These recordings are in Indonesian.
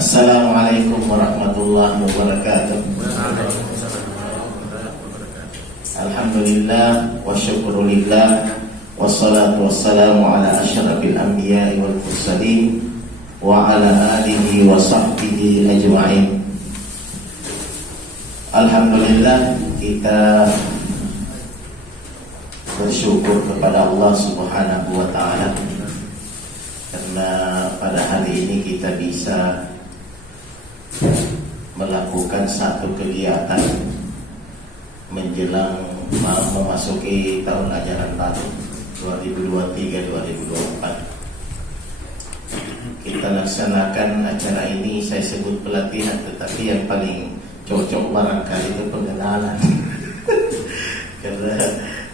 Assalamualaikum warahmatullahi wabarakatuh. Alhamdulillah wa syukurulillah, wassalatu wassalamu ala asyrafil anbiya'i wal mursalin wa ala alihi wa sahbihi ajma'in. Alhamdulillah, kita bersyukur kepada Allah Subhanahu wa ta'ala karena pada hari ini kita bisa melakukan satu kegiatan menjelang memasuki tahun ajaran baru 2023-2024. Kita laksanakan acara ini, saya sebut pelatihan, tetapi yang paling cocok barangkali itu pengenalan. Karena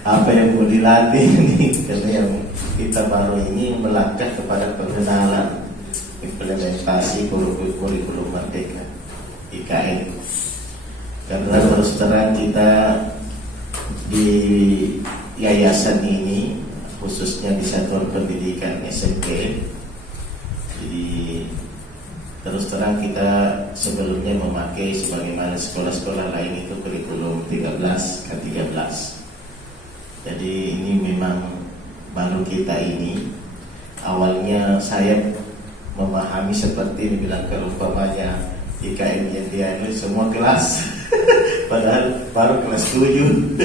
apa yang mau dilatih ini, karena yang kita baru ini melangkah kepada pengenalan implementasi kurikulum Merdeka IKN. Karena terus terang kita di yayasan ini, khususnya di Satuan Pendidikan SMP, jadi terus terang kita sebelumnya memakai sebagaimana sekolah-sekolah lain itu kurikulum 13 ke-13. Jadi ini memang baru kita ini. Awalnya saya memahami seperti dibilang umpamanya IKN yang dia ini semua kelas padahal baru kelas 7.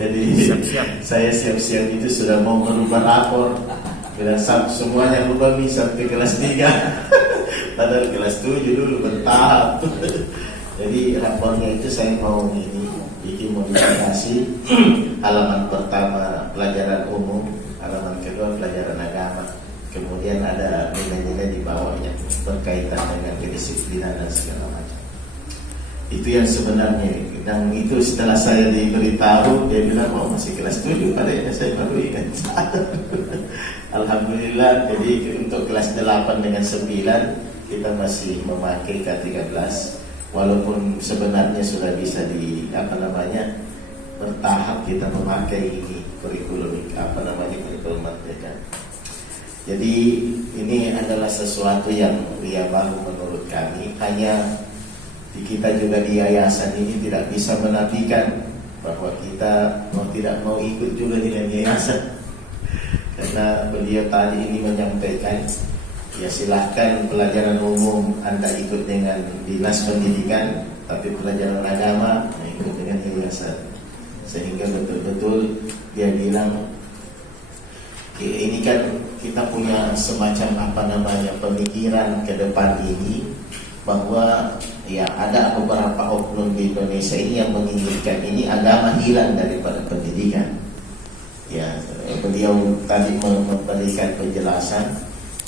Jadi saya siap-siap itu sudah mau merubah rapor, bilang semuanya rubah sampai kelas 3 padahal kelas 7 dulu bertahap. Jadi rapornya itu saya mau ini bikin modifikasi. Halaman pertama pelajaran umum, halaman kedua pelajaran agama, kemudian ada nilai-nilai di bawahnya berkaitan dengan kedisiplinan dan segala macam. Itu yang sebenarnya. Dan itu setelah saya diberitahu, dia bilang masih kelas 7, padahal saya baru ingat. Alhamdulillah. Jadi untuk kelas 8 dengan 9 kita masih memakai K13, walaupun sebenarnya sudah bisa bertahap kita memakai ini kurikulum kurikulum Merdeka. Jadi ini adalah sesuatu yang baru menurut kami. Hanya kita juga di yayasan ini tidak bisa menafikan bahwa kita tidak mau ikut juga dengan yayasan. Karena beliau tadi ini menyampaikan, ya silahkan pelajaran umum Anda ikut dengan dinas pendidikan, tapi pelajaran agama ikut dengan yayasan. Sehingga betul-betul dia bilang, ini kan kita punya semacam pemikiran ke depan ini, bahwa ya ada beberapa oknum di Indonesia ini yang menginginkan ini agama hilang daripada pendidikan. Ya, beliau tadi memberikan penjelasan,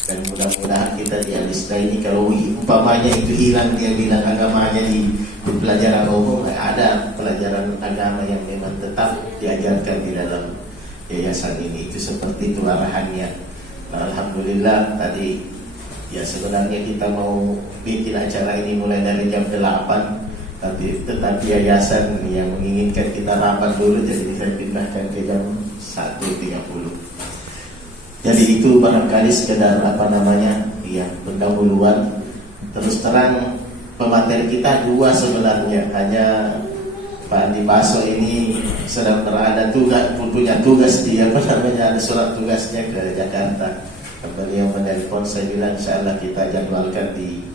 dan mudah-mudahan kita di Alistra ini kalau umpamanya itu hilang, dia bilang agamanya di pelajaran umum, ada pelajaran agama yang memang tetap diajarkan di dalam yayasan ini. Itu seperti itu arahannya. Nah, alhamdulillah tadi ya sebenarnya kita mau bikin acara ini mulai dari jam 8, tetapi yayasan yang menginginkan kita rapat dulu, jadi kita pindahkan ke jam 1.30. Jadi itu barangkali sekedar pendahuluan. Terus terang pemateri kita 2 sebenarnya, hanya Pak Andi Baso ini sedang punya tugas ada surat tugasnya ke Jakarta. Beliau menelpon, saya bilang insyaallah kita jadwalkan di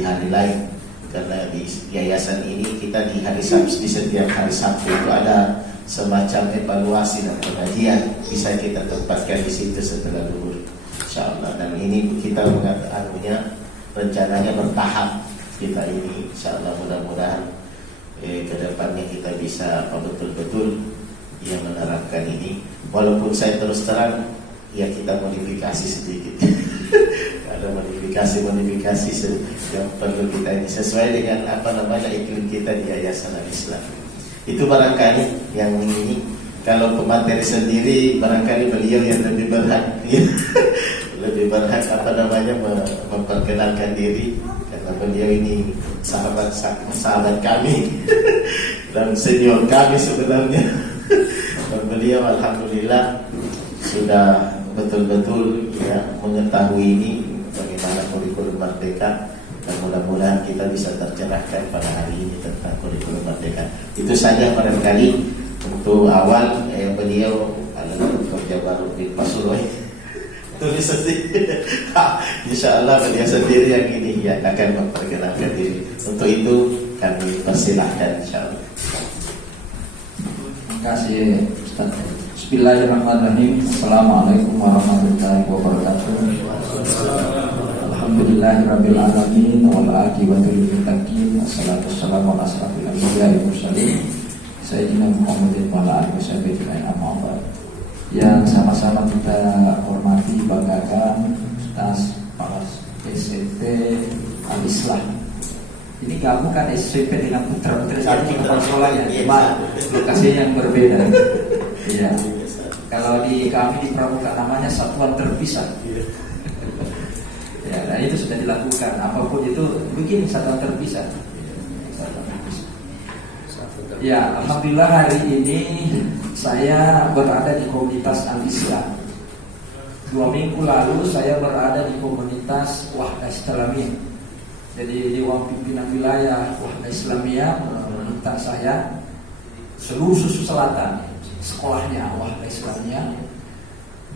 hari lain, karena di yayasan ini kita di setiap hari Sabtu itu ada semacam evaluasi dan pengajian, bisa kita tempatkan di situ setelah zuhur insyaallah. Dan ini kita rencananya bertahap kita ini insyaallah. Mudah-mudahan kedepannya kita bisa betul-betul yang menerapkan ini. Walaupun saya terus terang ya kita modifikasi sedikit. Ada modifikasi yang perlu kita ini sesuai dengan iklim kita di Yayasan Al-Islam. Itu barangkali yang ini. Kalau pemateri sendiri barangkali beliau yang lebih berhak lebih berhak memperkenalkan diri, karena beliau ini sahabat kami dan senior kami sebenarnya. Dan beliau alhamdulillah sudah betul-betul ya mengetahui ini bagaimana kurikulum Merdeka, Dan mudah-mudahan kita bisa tercerahkan pada hari ini tentang kurikulum merdeka. Itu saja barangkali untuk awal. Beliau adalah pekerja baru di Pasuruan. Tulis sendiri. Insya Allah beliau sendiri yang ini yang akan memperkenalkan diri. Untuk itu kami persilahkan insya Allah. Terima kasih Ustaz. Bismillahirrahmanirrahim. Assalamualaikum warahmatullahi wabarakatuh. Alhamdulillahirabbil alamin wal aqibatu lil muttaqin. Wassalatu wassalamu ala asyrofil anbiya'i wal mursalin sayyidina Muhammadin wa ala alihi wasallam. Amma ba'd. Yang sama-sama kita hormati, banggakan atas para SMP Al-Islah. Ini kamu kan SMP dengan putra-putri satu kepala sekolahnya, cuma lokasinya yang berbeda. Iya. Kalau di kami di Pramuka namanya satuan terpisah. Ya, dan itu sudah dilakukan. Apapun itu begini, satuan terpisah. Ya, alhamdulillah hari ini saya berada di komunitas Al-Islam. 2 minggu lalu saya berada di komunitas Wahda Islamiyah. Jadi Dewan Pimpinan Wilayah Wahda Islamiyah meminta saya seluruh Susu Selatan, sekolahnya Wahda Islamiyah,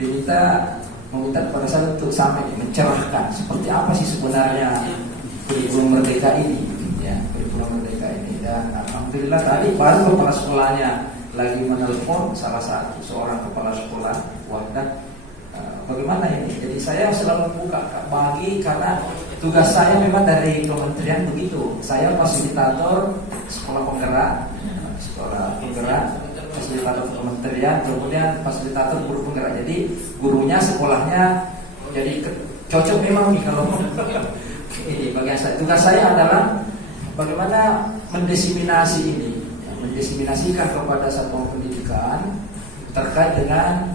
meminta kepada saya untuk sampai mencerahkan seperti apa sih sebenarnya kurikulum merdeka ini, ya, kurikulum merdeka ini. Dan alhamdulillah tadi baru kepala sekolahnya lagi menelpon salah satu seorang kepala sekolah Wahda, bagaimana ini. Jadi saya selalu buka bagi karena tugas saya memang dari kementerian begitu. Saya fasilitator sekolah penggerak, fasilitator kementerian, kemudian fasilitator guru penggerak. Jadi gurunya sekolahnya jadi cocok memang nih kalau ini bagian saya. Tugas saya adalah bagaimana mendiseminasi ini, mendiseminasikan kepada satuan pendidikan terkait dengan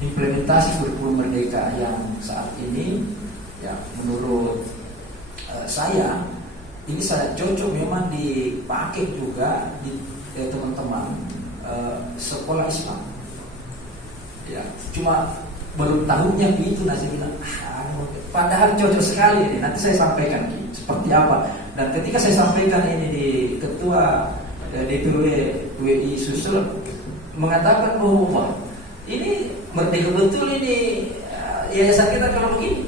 implementasi kurikulum merdeka yang saat ini, ya, menurut saya ini sangat cocok memang dipakai juga di teman-teman sekolah Islam. Ya, cuma baru tahunya begitu nasi bilang, padahal cocok sekali ini. Nanti saya sampaikan seperti apa. Dan ketika saya sampaikan ini di ketua DPW WI Susul mengatakan bahwa ini merdeka betul ini yayasan kita kalau begini.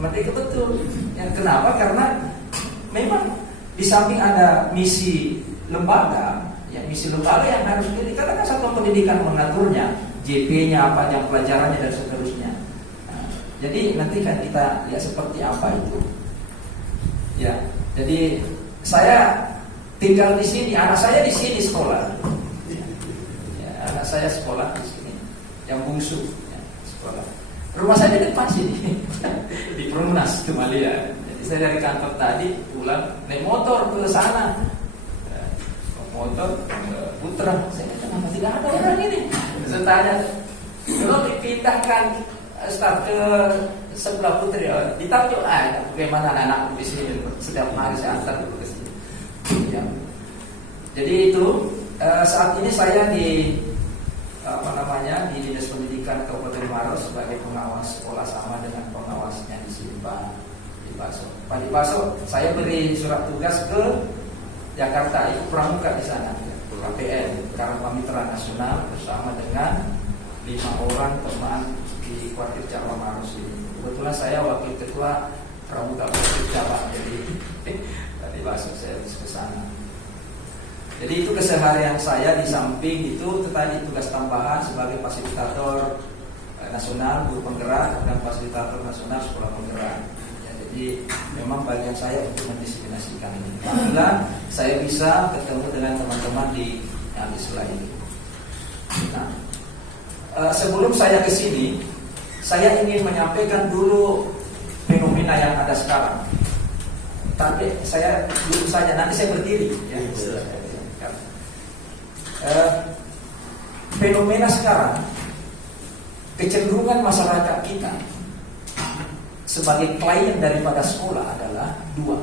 Merdeka betul. Yang kenapa? Karena memang di samping ada misi lembaga, ya, misi lembaga yang harus karena kan satuan pendidikan mengaturnya, JP-nya apa, yang pelajarannya dan seterusnya. Nah, jadi nanti kan kita lihat seperti apa itu. Ya, jadi saya tinggal di sini, anak saya di sini sekolah. Ya, anak saya sekolah di sini, yang bungsu, ya, sekolah. Rumah saya di depan sini, di Perumnas Tumalia. Jadi saya dari kantor tadi pulang naik motor ke sana, motor putra. Saya kenapa tidak ada orang ini? Saya tanya, kalau dipindahkan staf ke sebelah putri, ditajuk, bagaimana anak-anak di sini? Setiap hari saya antar ke sini. Ya. Jadi itu saat ini saya di di Dinas Pendidikan Kabupaten Maros sebagai pengawas sekolah sama dengan pengawasnya di sini Pak Dipaso. Saya beri surat tugas ke Jakarta, itu Pramuka di sana, KPN, Karang Pamitra Nasional, bersama dengan 5 orang teman di Kuartir Jawa Maros ini. Kebetulan saya wakil ketua Pramuka Kuartir Jawa, jadi tadi masuk saya ke sana. Jadi itu keseharian saya, di samping itu tadi tugas tambahan sebagai fasilitator nasional guru penggerak dan fasilitator nasional sekolah penggerak. Ya, jadi memang bagian saya untuk mendiseminasikan ini. Alhamdulillah saya bisa ketemu dengan teman-teman di Al-Islah ini. Nah, sebelum saya ke sini, saya ingin menyampaikan dulu fenomena yang ada sekarang. Tapi saya dulu saja, nanti saya berdiri. Ya. Fenomena sekarang, kecenderungan masyarakat kita sebagai klien daripada sekolah adalah dua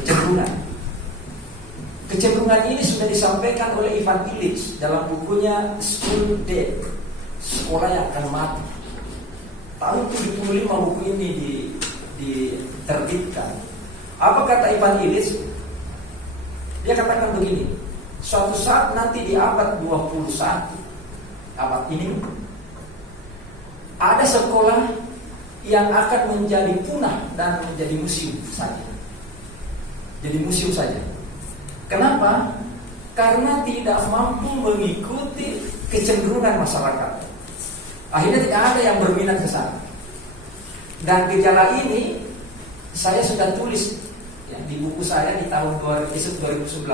kecenderungan. Kecenderungan ini sudah disampaikan oleh Ivan Illich dalam bukunya School Dead, sekolah yang akan mati. Tahun 75 buku ini terbitkan. Apa kata Ivan Illich? Dia katakan begini, suatu saat nanti di abad 21, abad ini, ada sekolah yang akan menjadi punah dan menjadi museum saja. Jadi museum saja. Kenapa? Karena tidak mampu mengikuti kecenderungan masyarakat. Akhirnya tidak ada yang berminat ke sana. Dan gejala ini saya sudah tulis ya, di buku saya di tahun 2019.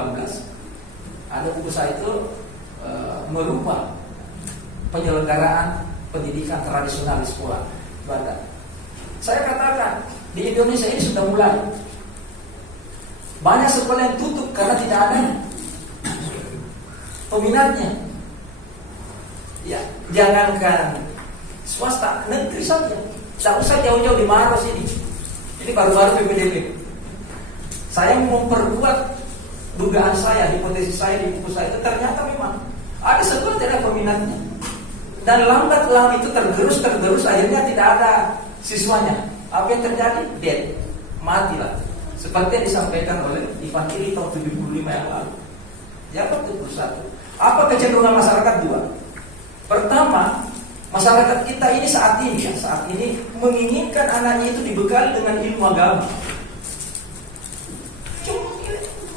Ada buku saya itu merubah penyelenggaraan pendidikan tradisional di sekolah. Saya katakan di Indonesia ini sudah mulai banyak sekolah yang tutup karena tidak ada peminatnya. Ya, jangankan swasta, negeri saja. Tak usah jauh-jauh di Maros ini. Ini baru-baru PPDB. Saya memperkuat dugaan saya, hipotesis saya di buku saya itu ternyata memang ada sekolah tidak ada peminatnya. Dan lambat laun itu tergerus, akhirnya tidak ada siswanya. Apa yang terjadi? Dead, matilah. Seperti yang disampaikan oleh Ivan Illich tahun 75 yang lalu. Jabat itu satu. Apa kecenderungan masyarakat? Dua. Pertama, masyarakat kita ini saat ini menginginkan anaknya itu dibekali dengan ilmu agama.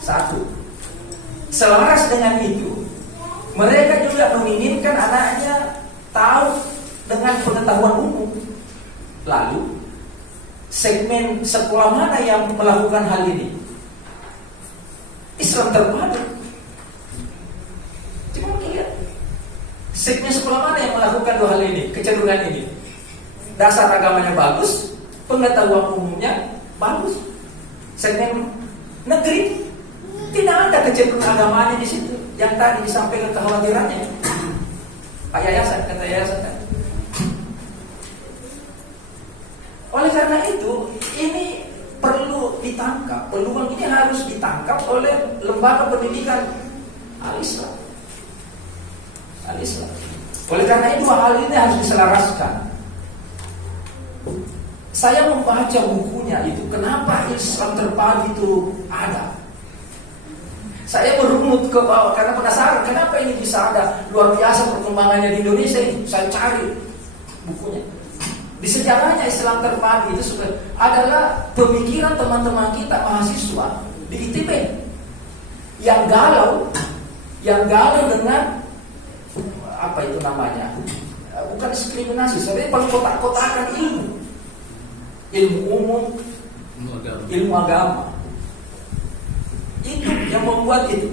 Satu. Selaras dengan itu, mereka juga menginginkan anaknya tahu dengan pengetahuan umum. Lalu, segmen sekolah mana yang melakukan hal ini? Islam terpadu. Cuma lihat, segmen sekolah mana yang melakukan dua hal ini, kecenderungan ini? Dasar agamanya bagus, pengetahuan umumnya bagus. Segmen negeri tidak ada kecenderungan agamanya di situ. Yang tadi disampaikan kekhawatirannya. Pak Yayasan, kata Yayasan. Oleh karena itu, ini perlu ditangkap. Peluang ini harus ditangkap oleh lembaga pendidikan Al-Islam. Al-Islam. Oleh karena itu, hal ini harus diselaraskan. Saya membaca bukunya itu, kenapa Islam terpadu itu ada. Saya berumut ke bawah karena penasaran kenapa ini bisa ada. Luar biasa perkembangannya di Indonesia ini. Saya cari bukunya. Di sejarahnya Islam terpadu itu adalah pemikiran teman-teman kita mahasiswa di ITB yang galau dengan apa itu namanya, bukan diskriminasi, sebenarnya pengkotak-kotakan ilmu umum, ilmu agama. Itu yang membuat itu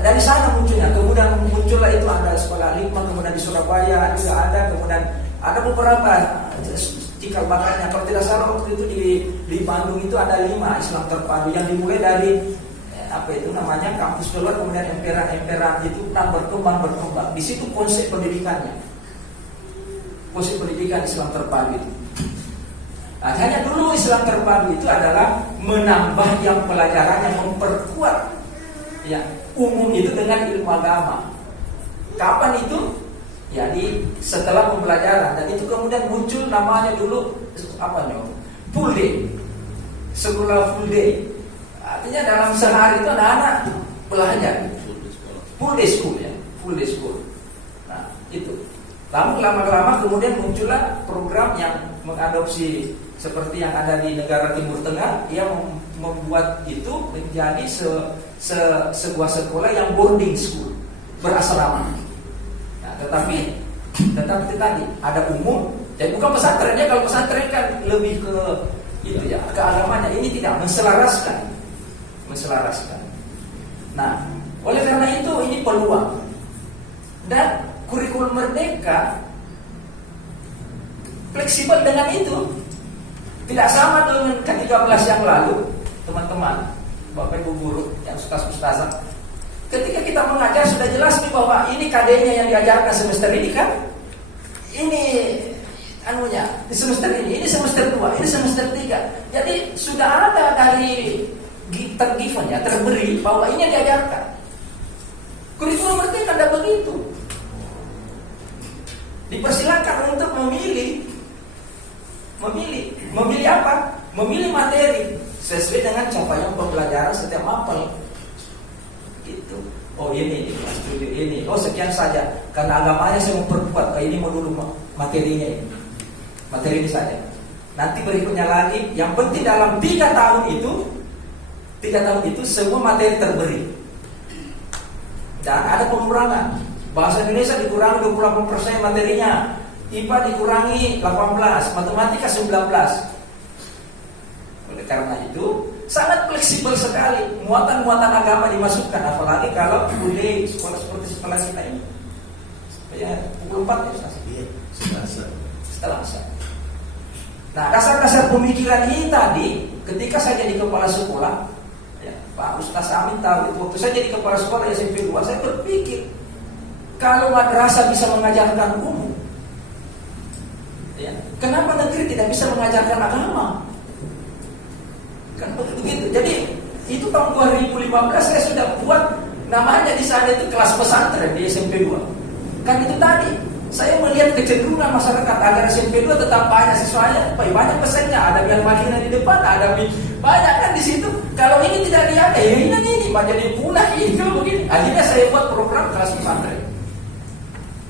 dari sana munculnya. Kemudian muncullah itu ada sekolah Hikmah, kemudian di Surabaya juga ada, kemudian ada beberapa cikal bakalnya. Kalau tidak salah waktu itu di Bandung itu ada 5 Islam terpadu yang dimulai dari apa itu namanya kampus keluar, kemudian emperan itu berkembang. Di situ konsep pendidikannya, konsep pendidikan Islam terpadu itu. Nah, hanya dulu Islam terpadu itu adalah menambah yang pelajaran yang memperkuat ya umum itu dengan ilmu agama. Kapan itu? Ya setelah pembelajaran, dan itu kemudian muncul namanya dulu full day, sekolah full day. Artinya dalam sehari itu anak-anak belajar full day school ya, full day school. Nah itu. Lalu lama-lama kemudian muncullah program yang mengadopsi seperti yang ada di negara Timur Tengah, yang membuat itu menjadi sebuah sekolah yang boarding school, berasrama. Nah, tetapi tadi ada umum, jadi bukan pesantrennya. Kalau pesantren kan lebih ke itu ya, ke agamanya. Ini tidak menselaraskan. Nah, oleh karena itu ini peluang. Dan kurikulum Merdeka fleksibel dengan itu. Tidak sama dengan ke-13 yang lalu, teman-teman, Bapak Ibu guru yang ustaz-ustazah. Ketika kita mengajar sudah jelas nih bahwa ini KD-nya yang diajarkan semester ini kan. Ini di semester ini semester 2, ini semester 3. Jadi sudah ada dari terberi bahwa ini yang diajarkan. Kurikulum Merdeka tidak begitu. Dipersilakan untuk memilih apa? memilih materi sesuai dengan capaian pembelajaran setiap mapel. Gitu. Oh ini kelas 7 ini. Oh sekian saja. Karena agamanya saya mau perkuat. Ini mau dulu materinya ini. Materi ini saja. Nanti berikutnya lagi. Yang penting dalam 3 tahun itu semua materi terberi. Dan ada pengurangan. Bahasa Indonesia dikurangi 28% materinya. IPA dikurangi 18, matematika 19. Oleh karena itu sangat fleksibel sekali, muatan-muatan agama dimasukkan, apalagi kalau kuliah sekolah seperti sekolah kita ini. Ya, pukul 4 ya Ustaz. Iya, setelah asar. Nah, dasar-dasar pemikiran ini tadi, ketika saya jadi kepala sekolah, ya, Pak Ustaz Amin tahu itu waktu saya jadi kepala sekolah SMP 2, saya berpikir kalau madrasah bisa mengajarkan umum, ya, kenapa negeri tidak bisa mengajarkan agama? Kan begitu. Jadi itu tahun 2015 saya sudah buat namanya di sana itu kelas pesantren di SMP 2. Kan itu tadi saya melihat kecenderungan masyarakat agar SMP 2 tetap banyak siswanya, banyak pesannya, ada yang Madinah di depan, ada banyak kan di situ. Kalau ini tidak diada, ya ini jadi punah ini kalau begini. Akhirnya saya buat program kelas pesantren.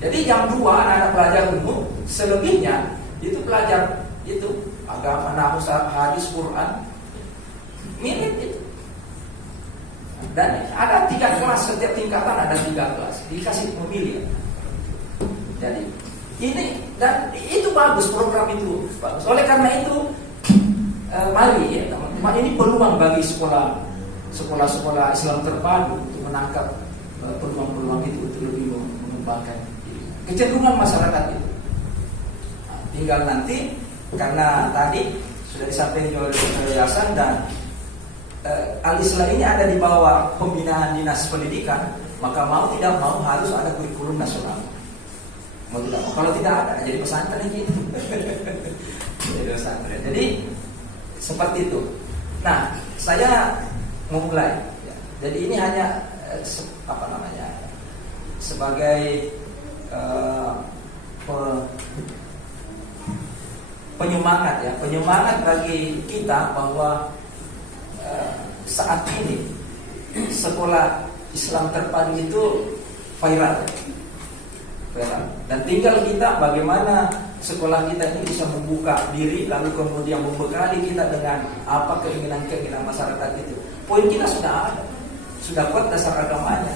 Jadi jam 2 anak-anak belajar umum, selebihnya itu belajar itu agama, nahwu, hadis, Quran. Mirip itu. Dan ada 3 kelas, setiap tingkatan ada 3 kelas. Dikasih memilih. Jadi ini dan itu bagus, program itu bagus. Oleh karena itu mari ya teman-teman, ini peluang bagi sekolah-sekolah Islam terpadu untuk menangkap peluang-peluang itu untuk lebih mengembangkan kecenderungan masyarakat itu. Nah, tinggal nanti karena tadi sudah disampaikan oleh yayasan dan Al-Islam ini ada di bawah pembinaan dinas pendidikan, maka mau tidak mau harus ada kurikulum nasional. Mau tidak mau, kalau tidak ada jadi pesantren gitu. Jadi pesantren. Jadi seperti itu. Nah, saya memulai. Ya. Jadi ini hanya sebagai penyemangat bagi kita bahwa saat ini sekolah Islam terpadu itu viral, dan tinggal kita bagaimana sekolah kita ini bisa membuka diri lalu kemudian membekali kita dengan apa keinginan masyarakat itu. Poin kita sudah ada, sudah kuat dasar agamanya.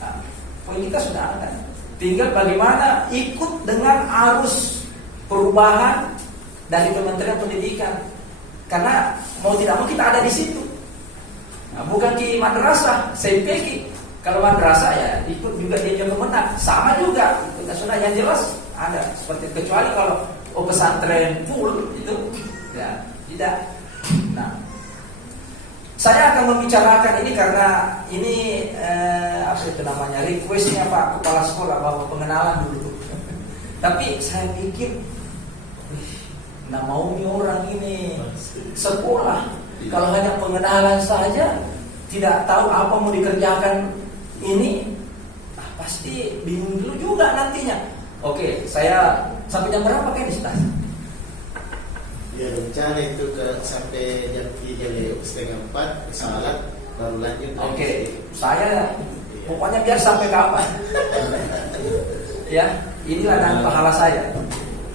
Nah, poin kita sudah ada. Tinggal bagaimana ikut dengan arus perubahan dari Kementerian Pendidikan. Karena mau tidak mau kita ada di situ. Nah, bukan di madrasah, SMPG. Kalau madrasah ya ikut juga dia kemenang, sama juga. Kita sudah yang jelas ada seperti kecuali kalau pesantren full itu ya tidak. Nah, saya akan membicarakan ini karena ini requestnya Pak Kepala Sekolah bahwa pengenalan dulu. Tapi saya pikir nah maunya orang ini sekolah kalau hanya pengenalan saja tidak tahu apa mau dikerjakan ini pasti bingung dulu juga nantinya. Oke, saya sampai jam berapa kan di Ustaz? Ya rencana itu sampai jam 3:30 salat baru lanjut. Oke, saya pokoknya biar sampai kapan. Ya, inilah dan pahala saya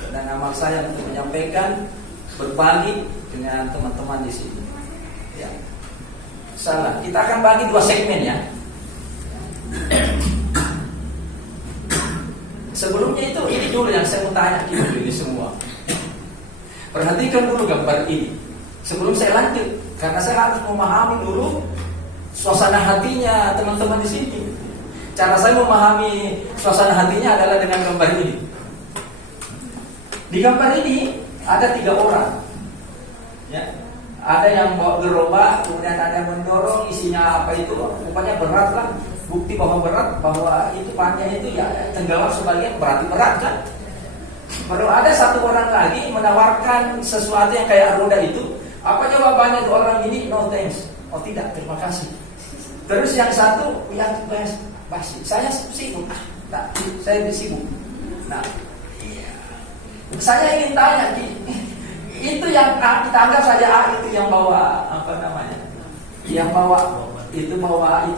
dan amal saya untuk menyampaikan, berbagi dengan teman-teman di sini. Ya, salah. Kita akan bagi 2 segmen ya. Sebelumnya itu ini dulu yang saya mau tanya ini semua. Perhatikan dulu gambar ini sebelum saya lanjut, karena saya harus memahami dulu suasana hatinya teman-teman di sini. Cara saya memahami suasana hatinya adalah dengan gambar ini. Di gambar ini ada 3 orang, ya. Ada yang bawa gerobak, kemudian ada yang mendorong, isinya apa itu, rupanya berat lah. Bukti bahwa berat, bahwa itu panjang itu ya tenggelam sebagian, berarti berat kan. Baru ada 1 orang lagi menawarkan sesuatu yang kayak roda itu. Apa jawabannya orang ini? No thanks. Oh tidak, terima kasih. Terus yang satu, yang basi. Saya sibuk. Nah, saya sibuk. Nah, saya ingin tanya, Itu yang kita anggap saja itu yang bawa apa namanya? Yang bawa itu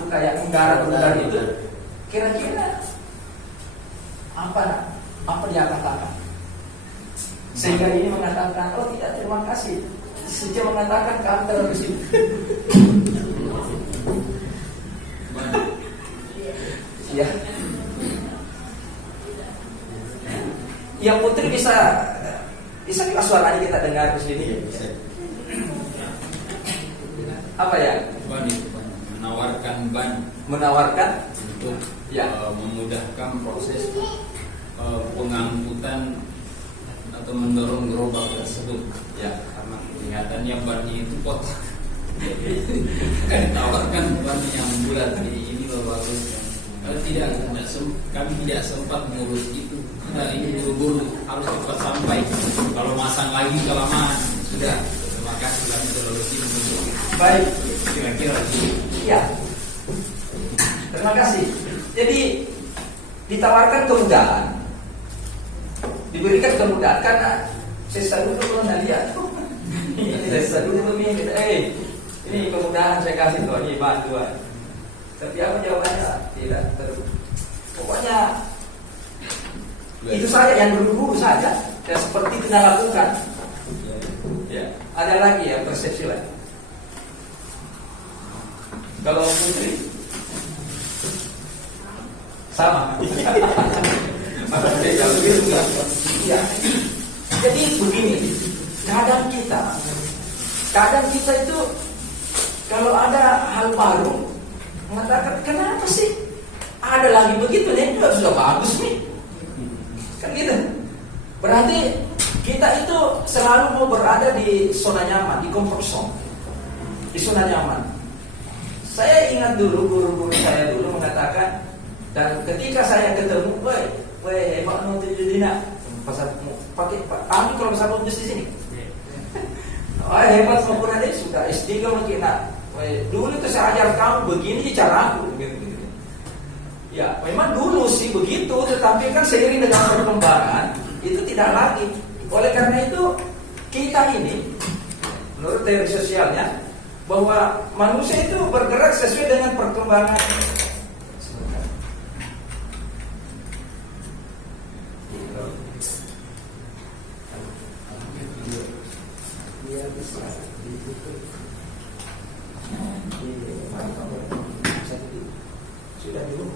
kayak unggara itu. Kira-kira apa dia katakan? Sehingga ini mengatakan, oh tidak, terima kasih. Sejak mengatakan kamu terlalu sibuk. Ya. Yang putri bisa juga suaranya kita dengar di sini. Apa ya? Menawarkan untuk ya. Memudahkan proses pengangkutan atau mendorong gerobak tersebut. Ya. Karena kelihatannya bannya itu kotak. Kan ditawarkan ban yang bulat, ini loh bagus. Kalau kami tidak sempat mengurus itu. Nah, ini buru-buru harus cepat sampai. Kalau masang lagi kelamaan, sudah. Terima kasih kami terlalu sibuk. Baik, Kira-kira gitu. ya. Terima kasih. Jadi ditawarkan kemudahan, diberikan kemudahan karena saya dulu pernah lihat. Saya dulu minta, ini kemudahan saya kasih tuh, ini bantuan. Tapi apa jawabannya? Tidak terus. Pokoknya itu saja yang dulu saja. Dan seperti kita lakukan. Ya. Ada lagi ya persepsi lain. Kalau putri sama. Ya. Jadi begini. Kadang kita itu kalau ada hal baru mengatakan, kenapa sih ada lagi begitu nih, sudah bagus nih, kan gitu. Berarti kita itu selalu mau berada di zona nyaman, di comfort zone, di zona nyaman. Saya ingat dulu guru-guru saya dulu mengatakan, dan ketika saya ketemu, hebat nonton Dina, pakai kami kalau misalnya modus di sini, hebat sempurna deh, sudah S3 mungkin nak. Dulu itu saya ajar kamu begini cara aku gitu. Ya memang dulu sih begitu, tetapi kan seiring dengan perkembangan itu tidak lagi. Oleh karena itu kita ini menurut teori sosialnya bahwa manusia itu bergerak sesuai dengan perkembangan. Sudah dulu.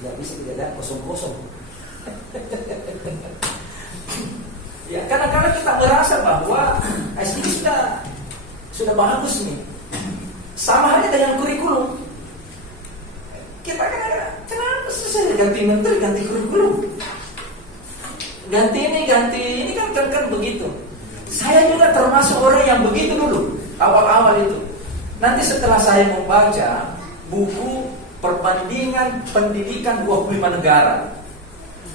Tidak bisa dilihat kosong-kosong. Ya, kadang-kadang kita merasa bahwa ini sudah bagus nih. Sama halnya dengan kurikulum. Kita kadang-kadang, kenapa saya ganti menteri, ganti kurikulum? Ganti ini kan begitu. Saya juga termasuk orang yang begitu dulu, awal-awal itu. Nanti setelah saya membaca buku perbandingan pendidikan 25 negara.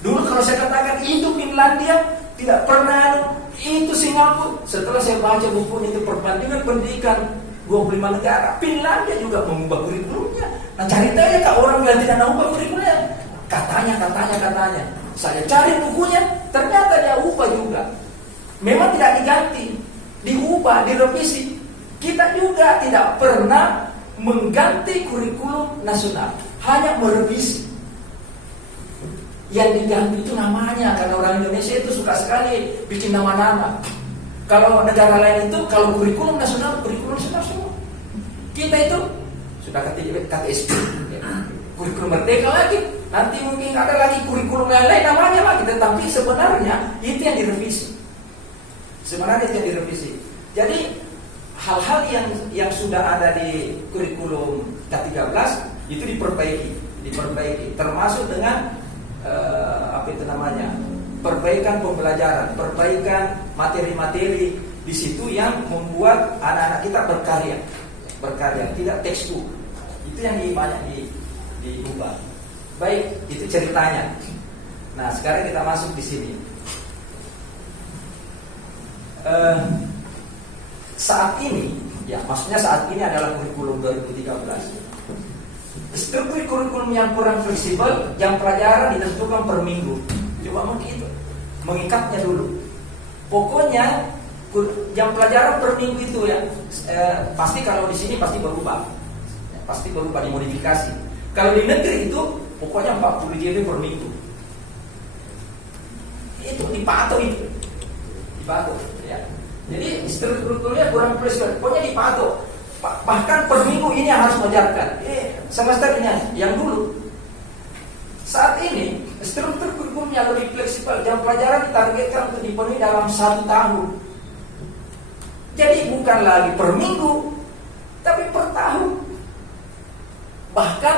Dulu kalau saya katakan itu Finlandia, tidak pernah itu Singapura. Setelah saya baca buku itu perbandingan pendidikan 25 negara, Finlandia juga mengubah kurikulumnya. Nah ceritanya kak orang yang tidak mengubah kurikulumnya, katanya. Saya cari bukunya, ternyata dia ubah juga. Memang tidak diganti, diubah, direvisi. Kita juga tidak pernah mengganti kurikulum nasional, hanya merevisi. Yang diganti itu namanya, karena orang Indonesia itu suka sekali bikin nama-nama. Kalau negara lain itu, kalau kurikulum nasional semua. Kita itu sudah KTSP, kurikulum merdeka lagi. Nanti mungkin ada lagi kurikulum yang lain namanya lagi, tetapi sebenarnya itu yang direvisi. Jadi hal-hal yang sudah ada di kurikulum K13 itu diperbaiki, termasuk dengan perbaikan pembelajaran, perbaikan materi-materi di situ yang membuat anak-anak kita berkarya, tidak textbook. Itu yang banyak diubah. Baik, itu ceritanya. Nah, sekarang kita masuk di sini. Saat ini, ya maksudnya saat ini adalah kurikulum 2013. struktur kurikulum yang kurang fleksibel, jam pelajaran ditentukan per minggu. Coba begitu, mengikatnya dulu. Pokoknya jam pelajaran per minggu itu ya, pasti kalau di sini pasti berubah, pasti berubah dimodifikasi. Kalau di negeri itu pokoknya 40 JB per minggu. Itu dipatok itu, dipatok. Ya. Jadi strukturnya kurang fleksibel, pokoknya dipatok. Bahkan per minggu ini yang harus mengajarkan. Semester ini yang dulu. Saat ini struktur kurikulum yang lebih fleksibel, jam pelajaran ditargetkan untuk dipenuhi dalam 1 tahun. Jadi bukan lagi per minggu, tapi per tahun. Bahkan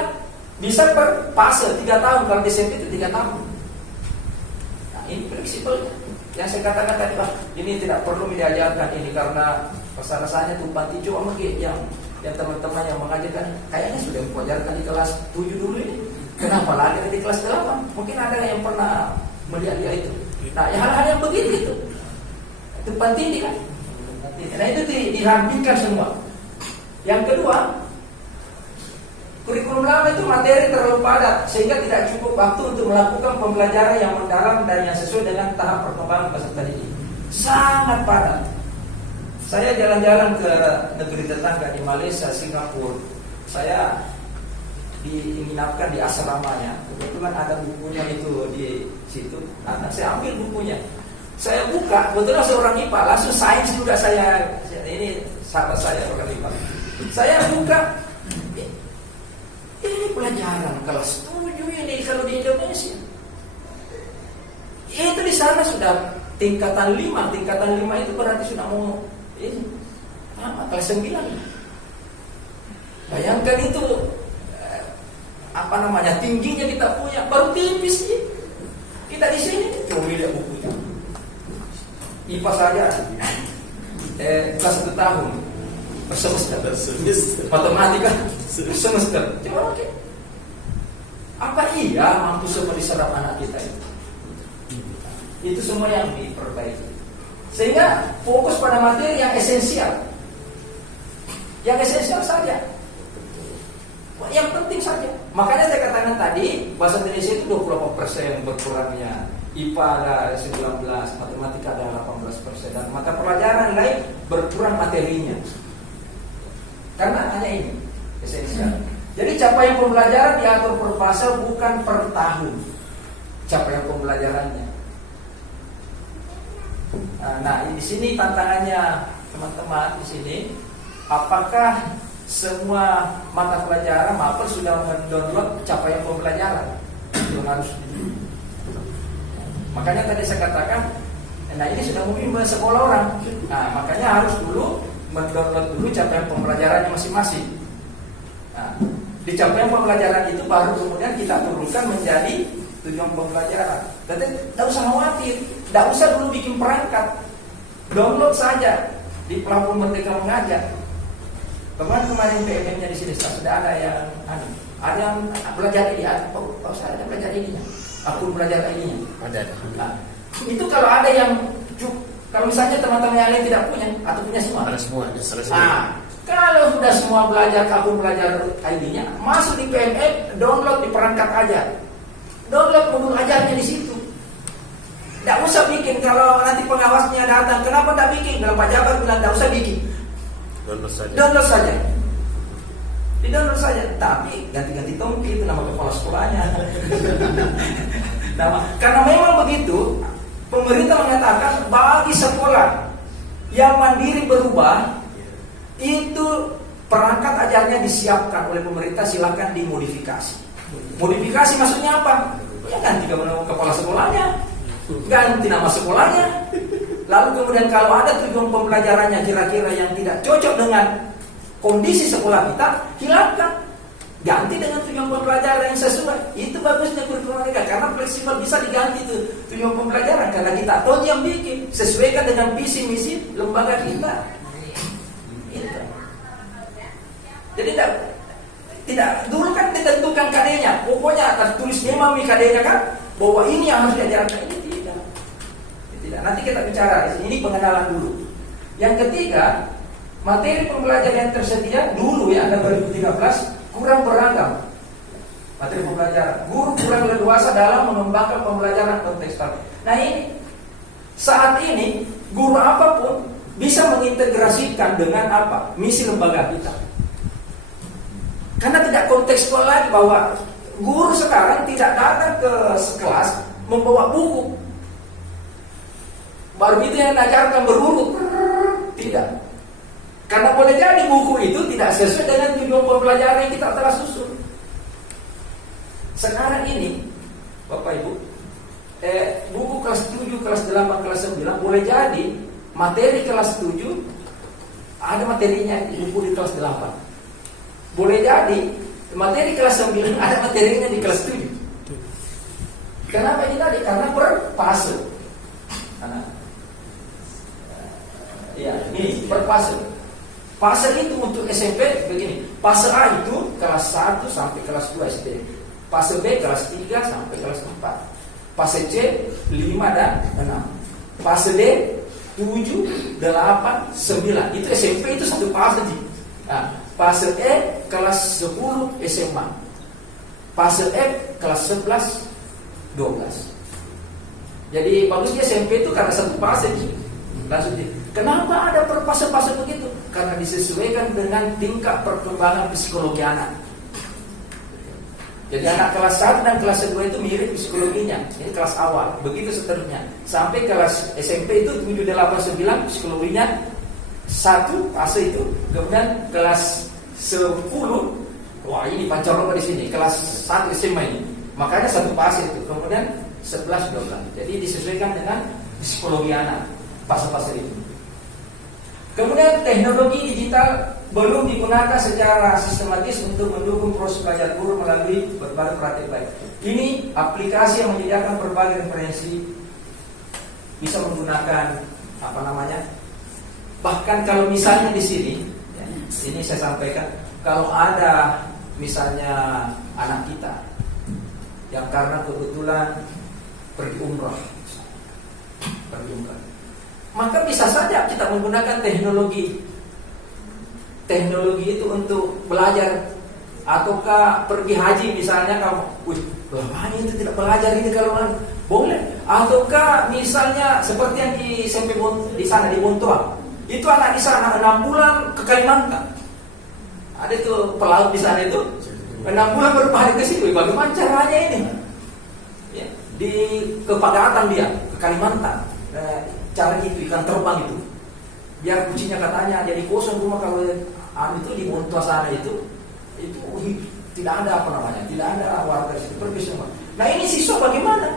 bisa per fase 3 tahun, kalau Desember itu 3 tahun. Nah, ini fleksibel. Yang saya katakan tadi, ini tidak perlu diajarkan ini karena rasa-rasanya tumpang tindih sama yang teman-teman yang mengajarkan kayaknya sudah mengajarkan di kelas 7 dulu ini. Kenapa lagi di kelas 8? Mungkin ada yang pernah melihat dia itu. Nah, hal-hal yang begitu itu tumpang tindih kan. Nah, itu dirampingkan semua. Yang kedua, kurikulum lama itu materi terlalu padat sehingga tidak cukup waktu untuk melakukan pembelajaran yang mendalam dan yang sesuai dengan tahap perkembangan peserta didik. Sangat padat. Saya jalan-jalan ke negeri tetangga di Malaysia, Singapura. Saya diinapkan di asramanya. Kebetulan ada bukunya itu di situ. Nah, saya ambil bukunya. Saya buka, kebetulan seorang IPA, langsung sains juga saya. Ini sahabat saya orang IPA. Saya buka, ini pelajaran kelas 7 ini kalau di Indonesia. Itu di sana sudah tingkatan 5. Tingkatan 5 itu berarti sudah mau ini kelas 9. Bayangkan itu tingginya kita punya, baru tipis sih. Kita di sini coba lihat bukunya. IPA saja kelas 1 tahun per semester. Matematika per semester. Coba oke. Apa iya mampu semua diserap anak kita itu? Itu semua yang diperbaiki. Sehingga fokus pada materi yang esensial. Yang esensial saja. Yang penting saja. Makanya saya katakan tadi bahasa Indonesia itu 28% berkurangnya, IPA ada 19%, matematika ada 18%, dan mata pelajaran lain berkurang materinya. Karena hanya ini esensial. Jadi capaian pembelajaran diatur per fase bukan per tahun. Capaian pembelajarannya. Nah, di sini tantangannya teman-teman di sini, apakah semua mata pelajaran mapel sudah mendownload capaian pembelajaran? Belum harus. Makanya tadi saya katakan, nah ini sudah membimbing sekolah orang. Nah, makanya harus dulu mendownload dulu capaian pembelajarannya masing-masing. Nah, di capaian pembelajaran itu baru kemudian kita turunkan menjadi tujuan pembelajaran. Tapi tidak usah khawatir, tidak usah dulu bikin perangkat, download saja di platform Merdeka Mengajar. Kemarin PMM-nya di sini sudah ada yang belajar ini, Pak Ustaz ada belajar ininya, aku belajar ininya. Ada. Nah, itu kalau ada yang, kalau misalnya teman-teman yang lain tidak punya atau punya semua. Ada semua, ada selesai. Nah, kalau sudah semua belajar, aku belajar ID-nya, masuk di PMM, download di perangkat aja, download modul ajarnya di situ. Tidak usah bikin, kalau nanti pengawasnya datang, kenapa tidak bikin? Kalau Pak Jabar bilang tidak usah bikin. Download saja. Di-download saja. Tapi ganti-ganti tongki itu nama kepala sekolahnya. Karena memang begitu, pemerintah mengatakan bagi sekolah yang mandiri berubah, itu perangkat ajarnya disiapkan oleh pemerintah, silakan dimodifikasi. Modifikasi maksudnya apa? Ya ganti kepala sekolahnya, ganti nama sekolahnya. Lalu kemudian kalau ada tujuan pembelajarannya kira-kira yang tidak cocok dengan kondisi sekolah kita, hilangkan. Ganti dengan tujuan pembelajaran yang sesuai. Itu bagusnya kurikulum mereka, karena fleksibel, bisa diganti itu tujuan pembelajaran. Karena kita tahu yang bikin, sesuaikan dengan visi misi lembaga kita. Itu. Jadi tidak dulu kan ditentukan KD-nya. Pokoknya tertulis memang KD-nya kan, bahwa ini yang harus diajarkan, ini tidak. Nanti kita bicara di sini, ini pengenalan dulu. Yang ketiga, materi pembelajaran yang tersedia dulu ya, ada 2013 kurang beragam. Materi pembelajaran. Guru kurang leluasa dalam mengembangkan pembelajaran kontekstual. Nah ini, saat ini guru apapun bisa mengintegrasikan dengan apa? Misi lembaga kita. Karena tidak kontekstual lagi bahwa guru sekarang tidak datang ke kelas membawa buku. Baru itu yang diajarkan berurut. Tidak. Karena boleh jadi buku itu tidak sesuai dengan tujuan pembelajaran yang kita telah susun. Sekarang ini, Bapak Ibu, buku kelas 7, kelas 8, kelas 9 boleh jadi materi kelas 7 ada materinya di buku di kelas 8. Boleh jadi materi kelas 9 ada materinya di kelas 7. Kenapa ini tadi? Karena per fase. Ya, ini per fase. Fase itu untuk SMP begini. Fase A itu kelas 1 sampai kelas 2 SD. Fase B kelas 3 sampai kelas 4. Fase C 5 dan 6. Fase D 7, 8, 9. Itu SMP itu satu fase. Nah, fase E kelas 10 SMA. Fase F kelas 11, 12. Jadi bagusnya SMP itu karena satu fase. Langsung kenapa ada per fase-fase begitu? Karena disesuaikan dengan tingkat perkembangan psikologi anak. Jadi anak kelas 1 dan kelas 2 itu mirip psikologinya. Ini kelas awal, begitu seterusnya. Sampai kelas SMP itu 7, 8, 9 psikologinya satu fase itu. Kemudian kelas 10, wah ini pancaroba di sini, kelas 1 SMA ini. Makanya satu fase itu. Kemudian 11, 12. Jadi disesuaikan dengan psikologi anak fase-fase itu. Kemudian teknologi digital belum digunakan secara sistematis untuk mendukung proses belajar guru melalui berbagai praktik baik. Ini aplikasi yang menyediakan berbagai referensi, bisa menggunakan bahkan kalau misalnya di sini, ya, ini saya sampaikan, kalau ada misalnya anak kita yang karena kebetulan pergi umrah, maka bisa saja kita menggunakan teknologi itu untuk belajar. Ataukah pergi haji misalnya, kamu lama itu tidak belajar ini kalau boleh. Ataukah misalnya seperti yang di SMP di sana di Bontoa, itu anak di sana 6 bulan ke Kalimantan. Ada itu pelaut di sana itu 6 bulan berbalik ke situ. Bagaimana caranya ini? Ya, ke Padatan dia ke Kalimantan. Cara itu ikan terbang itu, biar kucingnya katanya jadi kosong rumah. Kalau itu di Bontoa sana itu tidak ada tidak ada warga situ, pergi semua. Nah ini siswa bagaimana?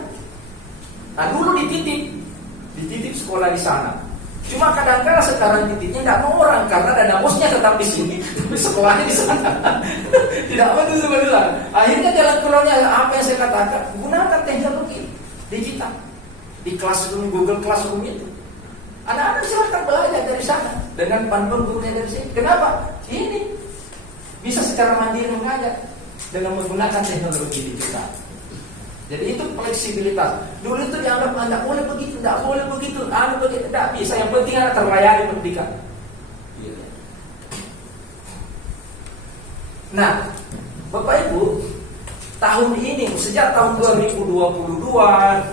Nah dulu dititip sekolah di sana. Cuma kadang-kadang sekarang titipnya tidak mau orang karena dana bosnya tetap di sini, sekolahnya di sana. Tidak betul sebenarnya. Akhirnya jalan keluarnya apa yang saya katakan, gunakan teknologi digital. Di Classroom, Google Classroom itu anak-anak silahkan belajar dari sana dengan panduan gurunya dari sini. Kenapa? Ini bisa secara mandiri mengajar dengan menggunakan teknologi digital. Jadi itu fleksibilitas. Dulu itu dianggap tidak boleh begitu, tidak bisa. Yang penting anak terlayani pendidikan. Nah, Bapak Ibu, tahun ini sejak tahun 2021,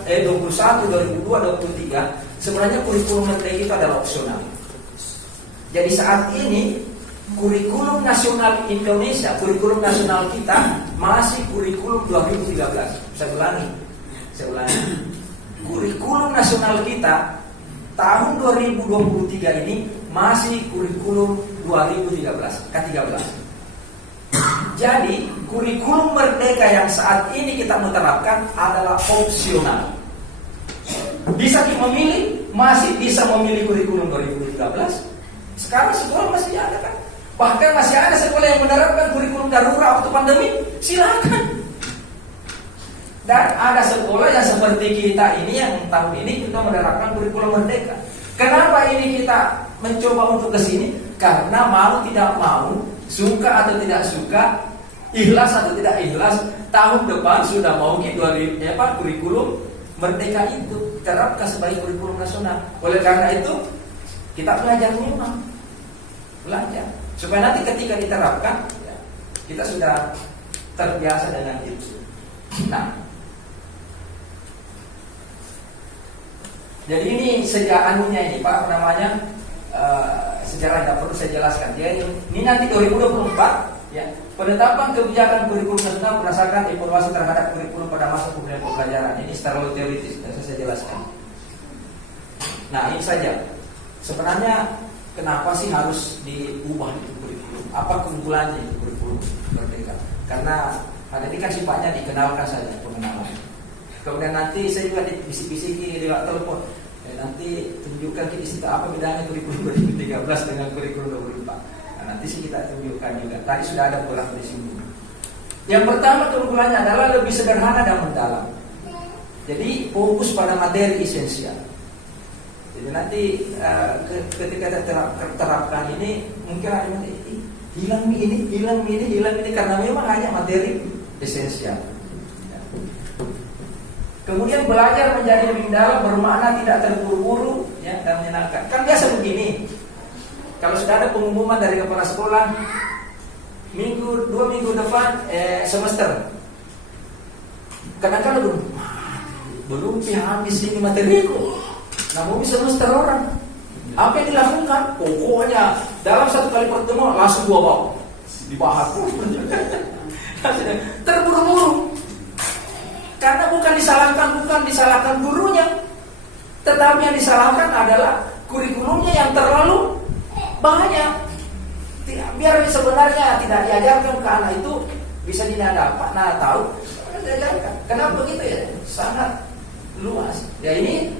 2022, 2023 sebenarnya kurikulum merdeka itu adalah opsional. Jadi saat ini kurikulum nasional Indonesia, kurikulum nasional kita masih kurikulum 2013. Saya ulangi. Kurikulum nasional kita tahun 2023 ini masih kurikulum 2013, K13. Jadi kurikulum merdeka yang saat ini kita menerapkan adalah opsional. Bisa memilih, masih bisa memilih kurikulum 2013. Sekarang sekolah masih ada kan? Bahkan masih ada sekolah yang menerapkan kurikulum darurat waktu pandemi. Silakan. Dan ada sekolah yang seperti kita ini yang tahun ini kita menerapkan kurikulum merdeka. Kenapa ini kita mencoba untuk ke sini? Karena mau tidak mau, suka atau tidak suka, ikhlas atau tidak ikhlas, tahun depan sudah mau kurikulum merdeka itu diterapkan sebagai kurikulum nasional. Oleh karena itu kita belajar memang belajar supaya nanti ketika diterapkan kita sudah terbiasa dengan itu. Nah, jadi ini sejak anunya ini Pak, namanya sejarah tidak perlu saya jelaskan. Dia ini nanti 2024 ya, penetapan kebijakan kurikulum nasional berdasarkan evaluasi terhadap kurikulum pada masa pembelajaran. Ini secara teoritis dan saya jelaskan. Nah, ini saja. Sebenarnya kenapa sih harus diubah itu kurikulum? Apa keunggulannya itu kurikulum merdeka? Karena hari ini kan sifatnya dikenalkan saja, pengenalan. Kemudian nanti saya juga bisik-bisiki lewat telepon. Nanti tunjukkan di situ apa bedanya kurikulum 2013 dengan kurikulum 2024. Nah, nanti sih kita tunjukkan juga. Tadi sudah ada bola di sini. Yang pertama keunggulannya adalah lebih sederhana dan mendalam. Jadi fokus pada materi esensial. Jadi nanti ketika terterapkan ini mungkin ada yang hilang ini karena memang hanya materi esensial. Kemudian belajar menjadi lebih dalam, bermakna, tidak terburu-buru, ya, dan menyenangkan. Kan biasa begini. Kalau sudah ada pengumuman dari kepala sekolah, 2 minggu depan semester. Kadang-kadang belum habis ini materiku. Namun semester orang. Apa yang dilakukan? Pokoknya dalam 1 kali pertemuan langsung 2 bab dibahas. Terburu-buru. Karena bukan disalahkan gurunya, tetapi yang disalahkan adalah kurikulumnya yang terlalu banyak. Biar sebenarnya tidak diajarkan ke anak itu bisa tidak dapat, tahu, diajarkan. Kenapa begitu ya? Sangat luas. Ya ini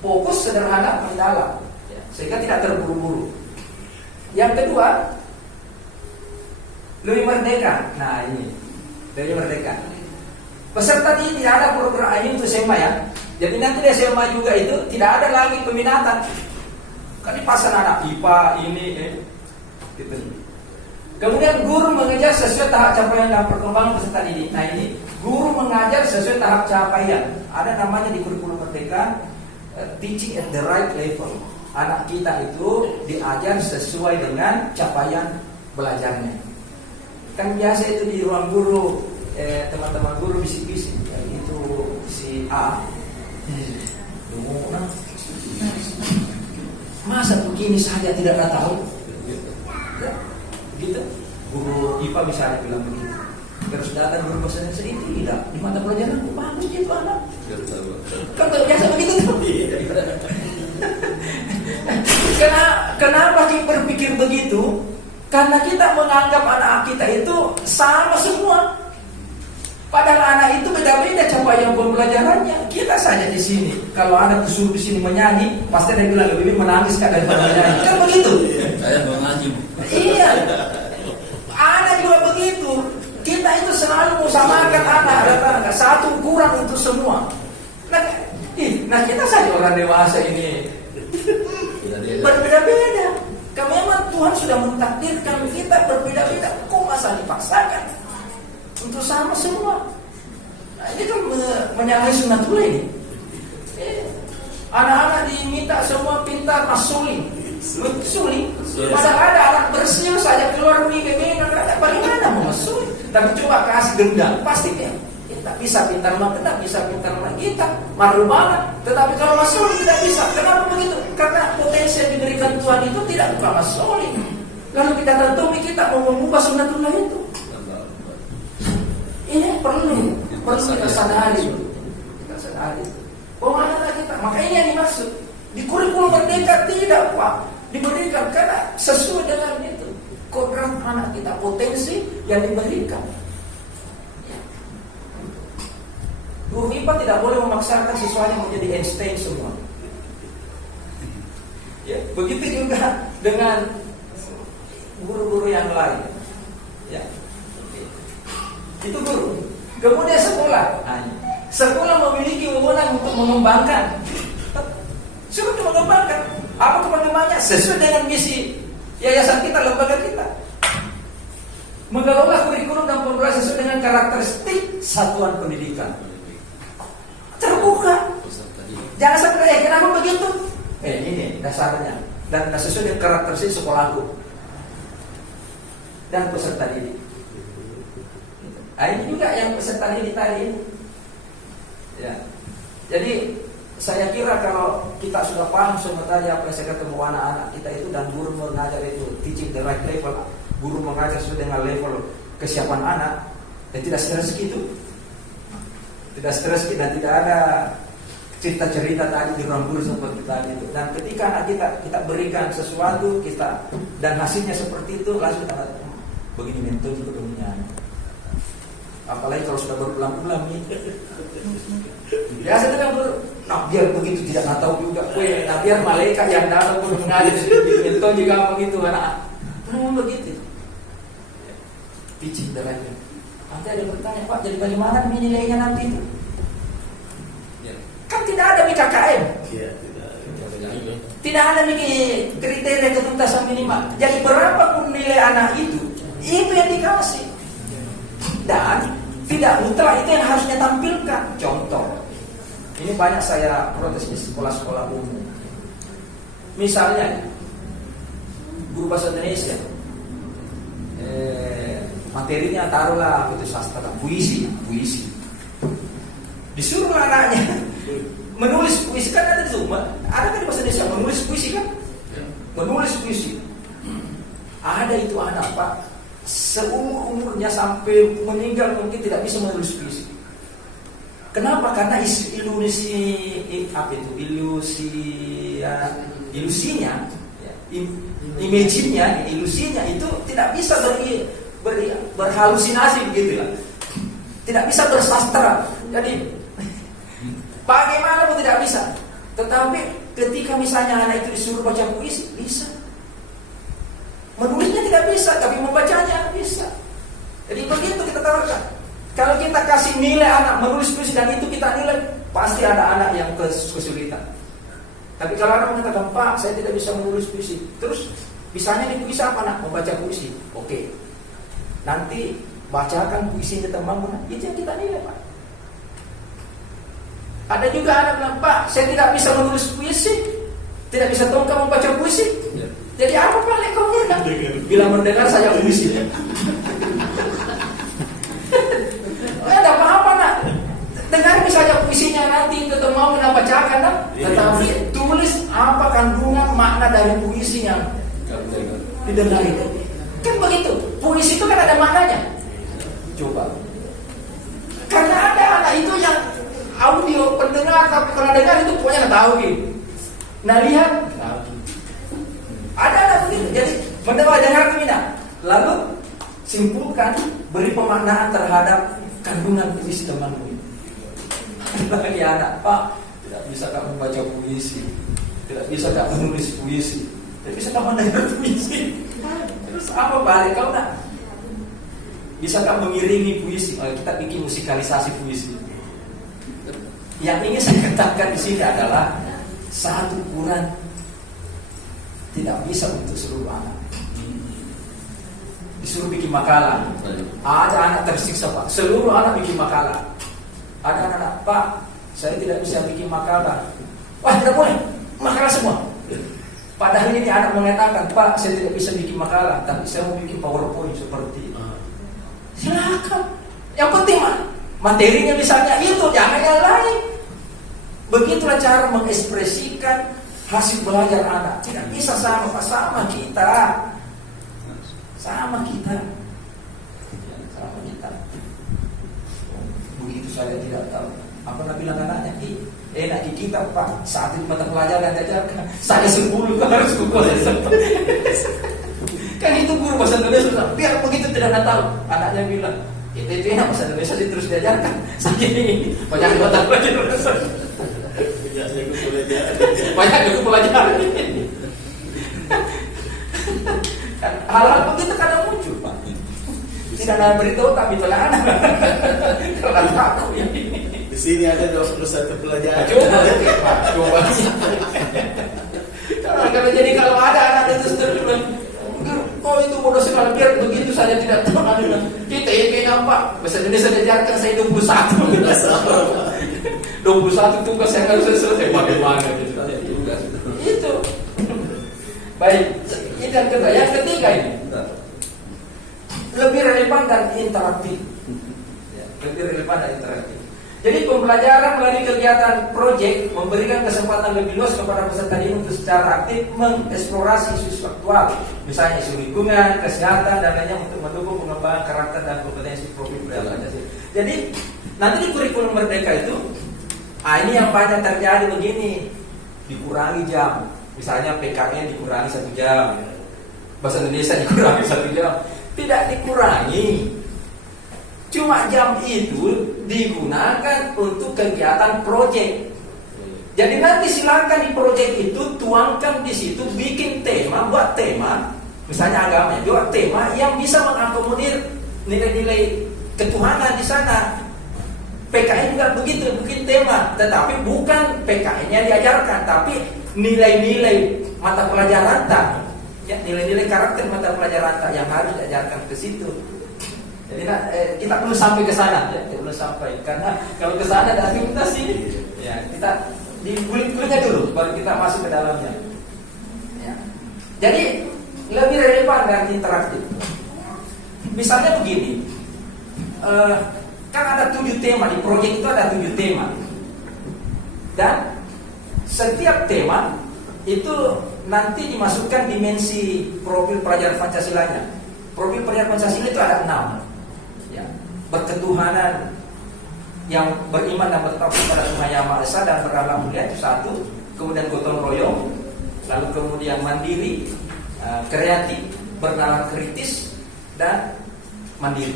fokus sederhana mendalam, ya, sehingga tidak terburu-buru. Yang kedua, lebih merdeka. Nah ini lebih merdeka. Peserta ini tidak ada program ini untuk SMA ya. Jadi nanti di SMA juga itu tidak ada lagi peminatan. Kan dipasang anak IPA ini gitu. Kemudian guru mengejar sesuai tahap capaian dan perkembangan peserta didik. Nah ini guru mengajar sesuai tahap capaian. Ada namanya di kurikulum merdeka teaching at the right level. Anak kita itu diajar sesuai dengan capaian belajarnya. Kan biasa itu di ruang guru teman-teman guru bisik-bisik ya, itu si A masa begini saja tidak tahu ya, begitu. Guru IPA misalnya bilang begitu, terus datang guru bahasa Indonesia ini tidak di mata pelajaran bagus itu anak kan biasa begitu tuh. Kenapa kita berpikir begitu? Karena kita menganggap anak kita itu sama semua. Padahal anak itu beda-beda capaian pembelajarannya. Kita saja di sini, kalau anak disuruh di sini menyanyi, pasti dia bilang lebih menangis kan daripada menyanyi. Kan begitu? Saya mengaji. Iya. Anak juga begitu. Kita itu selalu musamakan anak, satu kurang untuk semua. Nah kita saja orang dewasa ini berbeda-beda. Karena memang Tuhan sudah mentakdirkan kita berbeda-beda. Kok masa dipaksakan untuk sama semua? Nah, ini kan menyalahi sunnatullah ini. Anak-anak diminta semua pintar masuli. Padahal ada anak bersiul saja keluar mimpi, bagaimana mau masuli? Tapi coba kasih dendam, pasti dia tak bisa pintar tidak bisa pintar kita malu banget. Tetapi kalau masuli tidak bisa. Kenapa begitu? Karena potensi yang diberikan Tuhan itu tidak bukan masuli. Lalu kita tentu kita mau mengubah sunnatullah itu. Ini perlu kita sadari. Kita sadari. Bahwa anak kita, makanya yang dimaksud di kurikulum merdeka tidak Pak diberikan karena sesuai dengan itu kodrat anak kita, potensi yang diberikan. Guru IPA tidak boleh memaksakan siswanya menjadi Einstein semua. Ya, begitu juga dengan guru-guru yang lain. Ya. Itu guru. Kemudian sekolah. Sekolah memiliki wewenang untuk mengembangkan. Suruh mengembangkan. Apa pengembangannya? Sesuai dengan misi yayasan kita, lembaga kita. Mengelola kurikulum dan pembelajaran sesuai dengan karakteristik satuan pendidikan. Terbuka. Jangan sampai kenapa begitu? Ini dasarnya. Dan sesuai dengan karakteristik sekolahku dan peserta didik. Nah, ini juga yang peserta ini tadi. Ya. Jadi saya kira kalau kita sudah paham semua tadi apa yang saya ketemu anak-anak kita itu, dan guru mengajar itu teaching the right level, guru mengajar sesuai dengan level kesiapan anak, tidak stres gitu. Tidak stres, dan tidak ada cerita-cerita tadi di ruang guru seperti tadi itu. Dan ketika anak kita berikan sesuatu kita dan hasilnya seperti itu, langsung kita begini mentor juga punya. Apalagi kalau sudah berulang-ulang nih. Biasa kan biar begitu tidak tahu juga. Nah biar malaikat yang datang pun mengalir mentor juga begitu anak. Memang begitu. Teaching the right way. Nanti ada bertanya, Pak, jadi bagaimana nilainya nanti itu? Kan tidak ada BKKM. Iya, Tidak ada kriteria ketuntasan minimal. Jadi berapapun nilai anak itu yang dikasih. Dan tidak mutlak itu yang harusnya tampilkan. Contoh, ini banyak saya protes di sekolah-sekolah umum. Misalnya guru bahasa Indonesia, materinya taruhlah itu sastra, puisi. Disuruh anaknya menulis puisi, kan ada tuh, ada kan di bahasa Indonesia menulis puisi kan? Menulis puisi. Ada itu anak, Pak, seumur-umurnya sampai meninggal mungkin tidak bisa menulis puisi. Kenapa? Karena ilusinya, ilusinya itu tidak bisa berhalusinasi begitu lah. Tidak bisa bersastra. Jadi bagaimana pun tidak bisa. Tetapi ketika misalnya anak itu disuruh baca puisi, bisa. Menulisnya tidak bisa, tapi membacanya bisa. Jadi begitu kita tawarkan. Kalau kita kasih nilai anak menulis puisi dan itu kita nilai, pasti ada anak yang kesulitan. Tapi kalau anak mengatakan, Pak, saya tidak bisa menulis puisi, terus bisanya di puisi apa, nak? Membaca puisi. Oke. Nanti bacakan puisinya temanmu, itu yang kita nilai, Pak. Ada juga anak bilang, Pak, saya tidak bisa menulis puisi, tidak bisa tongkang membaca puisi. Jadi apa paling kau mendengar? Bila mendengar saja puisi. Ada apa-apa, nak? Dengar misalnya puisinya nanti itu mau nak bacakan, nak? Tetapi tulis apa kandungan makna dari puisi yang didengar itu. Kan begitu. Puisi itu kan ada maknanya. Coba. Karena ada anak itu yang audio pendengar, tapi kalau dengar itu pokoknya nggak tahu gitu. Nah lihat, ada begitu. Jadi mendengar tidak. Lalu simpulkan, beri pemaknaan terhadap kandungan puisi temanmu ini. Bagi anak, Pak, tidak bisa kamu baca puisi, tidak bisa kamu menulis puisi, tidak bisa kamu mendengar puisi. Terus apa balik kau nak? Bisa kamu mengiringi puisi? Kita bikin musikalisasi puisi. Yang ingin saya katakan di sini adalah satu ukuran tidak bisa untuk seluruh anak. Disuruh bikin makalah, ada anak tersiksa, Pak. Seluruh anak bikin makalah. Ada anak, Pak, saya tidak bisa bikin makalah. Wah, tidak boleh, makalah semua. Padahal ini anak mengatakan, Pak, saya tidak bisa bikin makalah, tapi saya mau bikin PowerPoint seperti itu. Silakan. Yang penting materinya misalnya itu, jangan yang lain. Begitulah cara mengekspresikan hasil belajar anak. Tidak bisa sama kita. Sama kita. Begitu saya tidak tahu. Apa nak bilang anaknya? Enak di kita, Pak. Saat itu mata pelajaran diajarkan, saya 10 harus kukuasai 10. Kan itu guru bahasa Indonesia. Biar begitu tidak tahu. Anaknya bilang, itu enak bahasa Indonesia terus diajarkan. Saya ini banyak mata pelajaran. Banyak juga pelajaran. Hal-hal begitu kadang muncul, Pak. Tidak ada beritahu kami telah anak. Kalau aku ya. Di sini ada 21 pelajaran. Coba. Kalau jadi kalau ada anak itu terus kok itu bodoh sekali, biar begitu saja tidak tahu. Kita ini apa? Bahasa Indonesia diajarkan saya 21. 21 tugas yang harus selesai bagaimana gitu. Itu. Baik, ini yang kedua. Yang ketiga ini lebih relevan dan interaktif. lebih relevan dan interaktif. Jadi pembelajaran melalui kegiatan proyek memberikan kesempatan lebih luas kepada peserta didik untuk secara aktif mengeksplorasi isu aktual, misalnya isu lingkungan, kesehatan, dan lainnya untuk mendukung pengembangan karakter dan kompetensi profil budaya Pancasila. Jadi nanti di kurikulum Merdeka itu, ini yang banyak terjadi begini, dikurangi jam, misalnya PKN dikurangi 1 jam, bahasa Indonesia dikurangi 1 jam, tidak dikurangi. Cuma jam itu digunakan untuk kegiatan proyek. Jadi nanti silakan di proyek itu tuangkan di situ, bikin tema, buat tema, misalnya agama, buat tema yang bisa mengakomodir nilai-nilai ketuhanan di sana. PKN juga begitu, bikin tema, tetapi bukan PKN-nya diajarkan, tapi nilai-nilai mata pelajaran tak, ya, nilai-nilai karakter mata pelajaran tak yang harus diajarkan ke situ. Jadi kita perlu sampai ke sana, ya, kita perlu sampai, karena kalau ke sana dan kita sini, ya, kita di kulit-kulitnya dulu, baru kita masuk ke dalamnya. Ya. Jadi lebih relevan dan interaktif. Misalnya begini, kan ada 7 tema di proyek itu, ada 7 tema, dan setiap tema itu nanti dimasukkan dimensi profil pelajaran Pancasilanya. Profil pelajaran Pancasila itu ada 6. Ya, berketuhanan, yang beriman dan bertakwa pada Tuhan Yang Maha Esa dan berakhlak mulia itu 1. Kemudian gotong royong, lalu kemudian mandiri, kreatif, bernalar kritis, dan mandiri.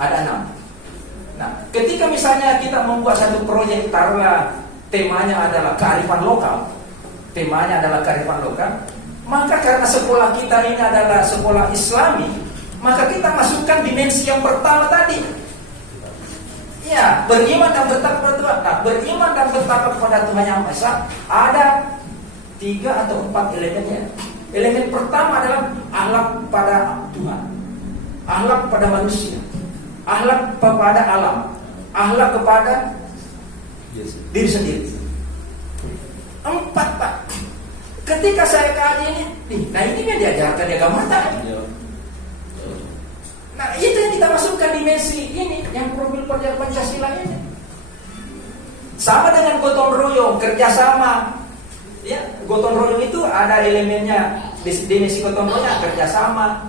Ada 6. Nah, ketika misalnya kita membuat satu proyek, taruhlah temanya adalah kearifan lokal, maka karena sekolah kita ini adalah sekolah Islami, maka kita masukkan dimensi yang pertama tadi. Ya, beriman dan bertakwa kepada Tuhan. Nah, beriman dan bertakwa kepada Tuhan Yang Maha Esa ada 3 atau 4 elemennya. Elemen pertama adalah akhlak pada Tuhan, akhlak pada manusia, akhlak kepada alam, akhlak kepada diri sendiri. 4, Pak. Ketika saya kaji ini, nah ini yang diajarkan di agama tadi. Nah itu yang kita masukkan dimensi ini, yang profil pelajaran Pancasila ini. Sama dengan gotong royong, kerjasama. Ya, gotong royong itu ada elemennya, dimensi gotong royong, kerjasama,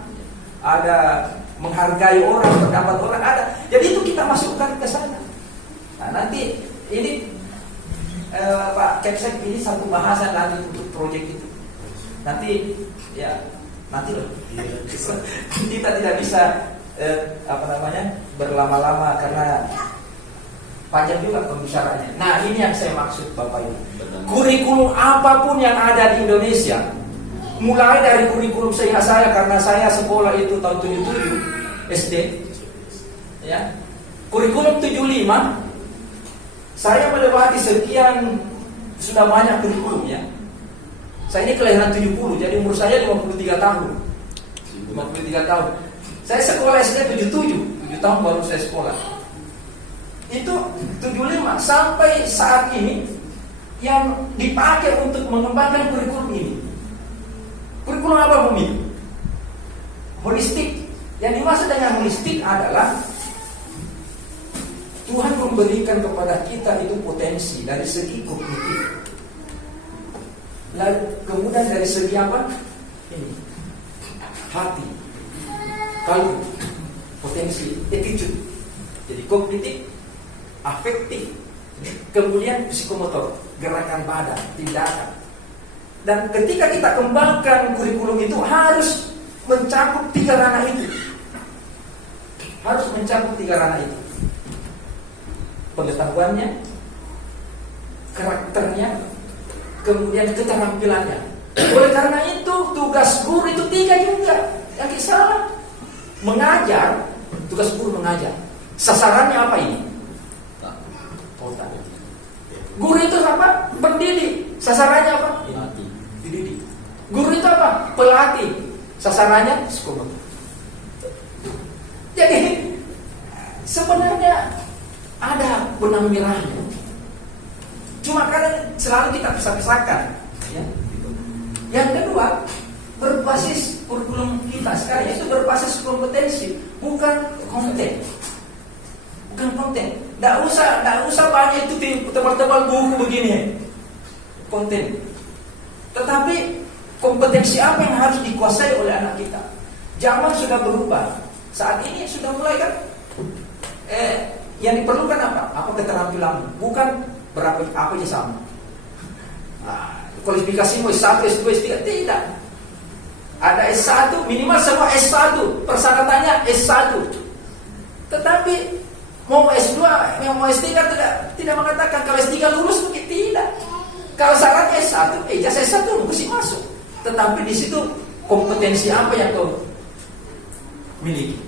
ada menghargai orang, pendapat orang ada. Jadi itu kita masukkan ke sana. Nah nanti ini Pak Kepsek, ini satu bahasan lagi untuk proyek itu. Nanti ya, nanti loh. Kita tidak bisa berlama-lama karena panjang juga pembicaraannya. Nah ini yang saya maksud Bapak Ibu. Kurikulum apapun yang ada di Indonesia, mulai dari kurikulum seingat saya, karena saya sekolah itu tahun 77 SD, ya, kurikulum 75, saya melewati sekian, sudah banyak kurikulum ya. Saya ini kelahiran 70, jadi umur saya 53 tahun. 53 tahun. Saya sekolah SD 77 tahun baru saya sekolah. Itu 75 sampai saat ini yang dipakai untuk mengembangkan kurikulum ini. Kurikulum apa Bumi? Holistik. Yang dimaksud dengan holistik adalah Tuhan memberikan kepada kita itu potensi dari segi kognitif. Lalu kemudian dari segi apa? Ini hati, kalbu, potensi, attitude. Jadi kognitif, afektif, kemudian psikomotor, gerakan badan, tindakan. Dan ketika kita kembangkan kurikulum itu harus mencakup 3 ranah itu. Harus mencakup 3 ranah itu. Pengetahuannya, karakternya, kemudian keterampilannya. Oleh karena itu tugas guru itu 3 juga. Yang salah mengajar, tugas guru mengajar. Sasarannya apa ini? Otak. Guru itu apa? Pendidik. Sasarannya apa? Dididik. Guru itu apa? Pelatih. Sasarannya sekolah. Jadi sebenarnya ada benang merahnya. Cuma karena selalu kita pisah-pisahkan. Ya. Yang kedua, berbasis kurikulum kita sekarang itu berbasis kompetensi, bukan konten. bukan konten. Nggak usah banyak itu tebal-tebal buku begini konten. Tetapi kompetensi apa yang harus dikuasai oleh anak kita? Zaman sudah berubah. Saat ini sudah mulai kan yang diperlukan apa? Apa keterampilan? Bukan berapa apa aja sama. Kualifikasimu S1, S2, S3 tidak. Ada S1, minimal semua S1, persyaratannya S1. Tetapi mau S2, mau S3 tidak mengatakan kalau S3 lulus mungkin tidak. Kalau syaratnya S1, ijazah S1 mesti masuk. Tetapi di situ kompetensi apa yang kau miliki?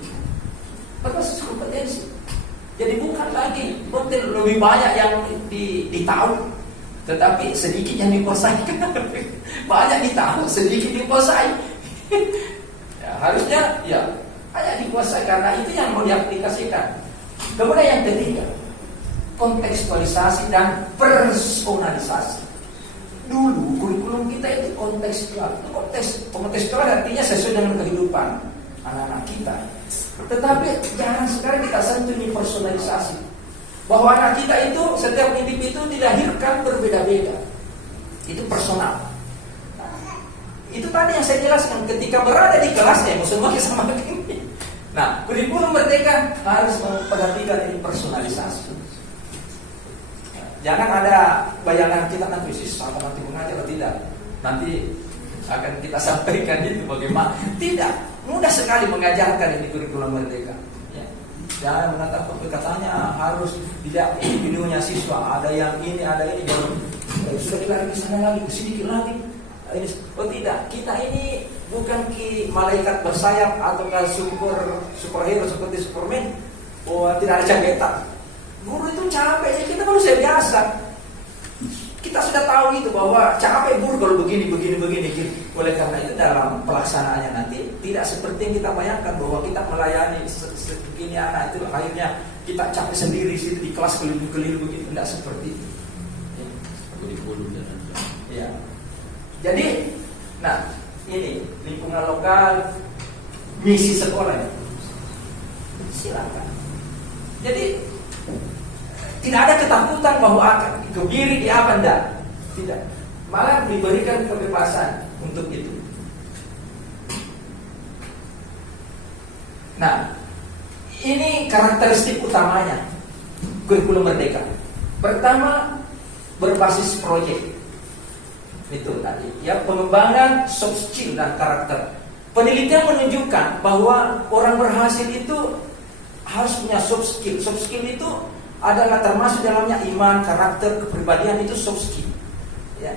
Berbasis kompetensi. Jadi bukan lagi konten lebih banyak yang ditahu, tetapi sedikit yang dikuasai. Banyak ditahu, sedikit dikuasai. Ya, harusnya ya hanya dikuasai karena itu yang mau diaplikasikan. Kemudian yang ketiga, kontekstualisasi dan personalisasi. Dulu kurikulum kita itu kontekstual. Kontekstual artinya sesuai dengan kehidupan anak-anak kita. Tetapi jangan sekarang kita sentuh ini personalisasi. Bahwa anak kita itu, setiap individu dilahirkan berbeda-beda. Itu personal. Itu tadi yang saya jelaskan, ketika berada di kelasnya semua sama ini. Nah, kurikulum merdeka harus memperhatikan ini personalisasi. Jangan ada bayangan kita nanti sama nanti mengajar atau tidak. Nanti akan kita sampaikan itu bagaimana. Tidak, mudah sekali mengajarkan ini kurikulum merdeka. Ya. Jangan mengatakan katanya harus tidak individunya siswa. Ada yang ini, ada ini. Jangan sudah dikali ke sana lagi, ke sini lagi. Oh tidak, kita ini bukan malaikat bersayap atau superhero seperti Superman. Oh tidak ada caketan. Guru itu capek, ya kita manusia biasa. Kita sudah tahu itu bahwa capek guru kalau begini. Oleh karena itu dalam pelaksanaannya nanti tidak seperti yang kita bayangkan bahwa kita melayani segini anak itu akhirnya kita capek sendiri situ di kelas keliling begitu. Tidak seperti itu. Ya. Jadi, nah ini lingkungan lokal, misi sekolah. Silakan. Jadi tidak ada ketakutan bahwa akan kebiri di apa enggak. Tidak. Malah diberikan kebebasan untuk itu. Nah, ini karakteristik utamanya kurikulum merdeka. Pertama, berbasis proyek. Itu tadi. Ya, pengembangan soft skill dan karakter. Penelitian menunjukkan bahwa orang berhasil itu harus punya soft skill. Soft skill itu adalah termasuk dalamnya iman, karakter, kepribadian itu soft skill. Ya.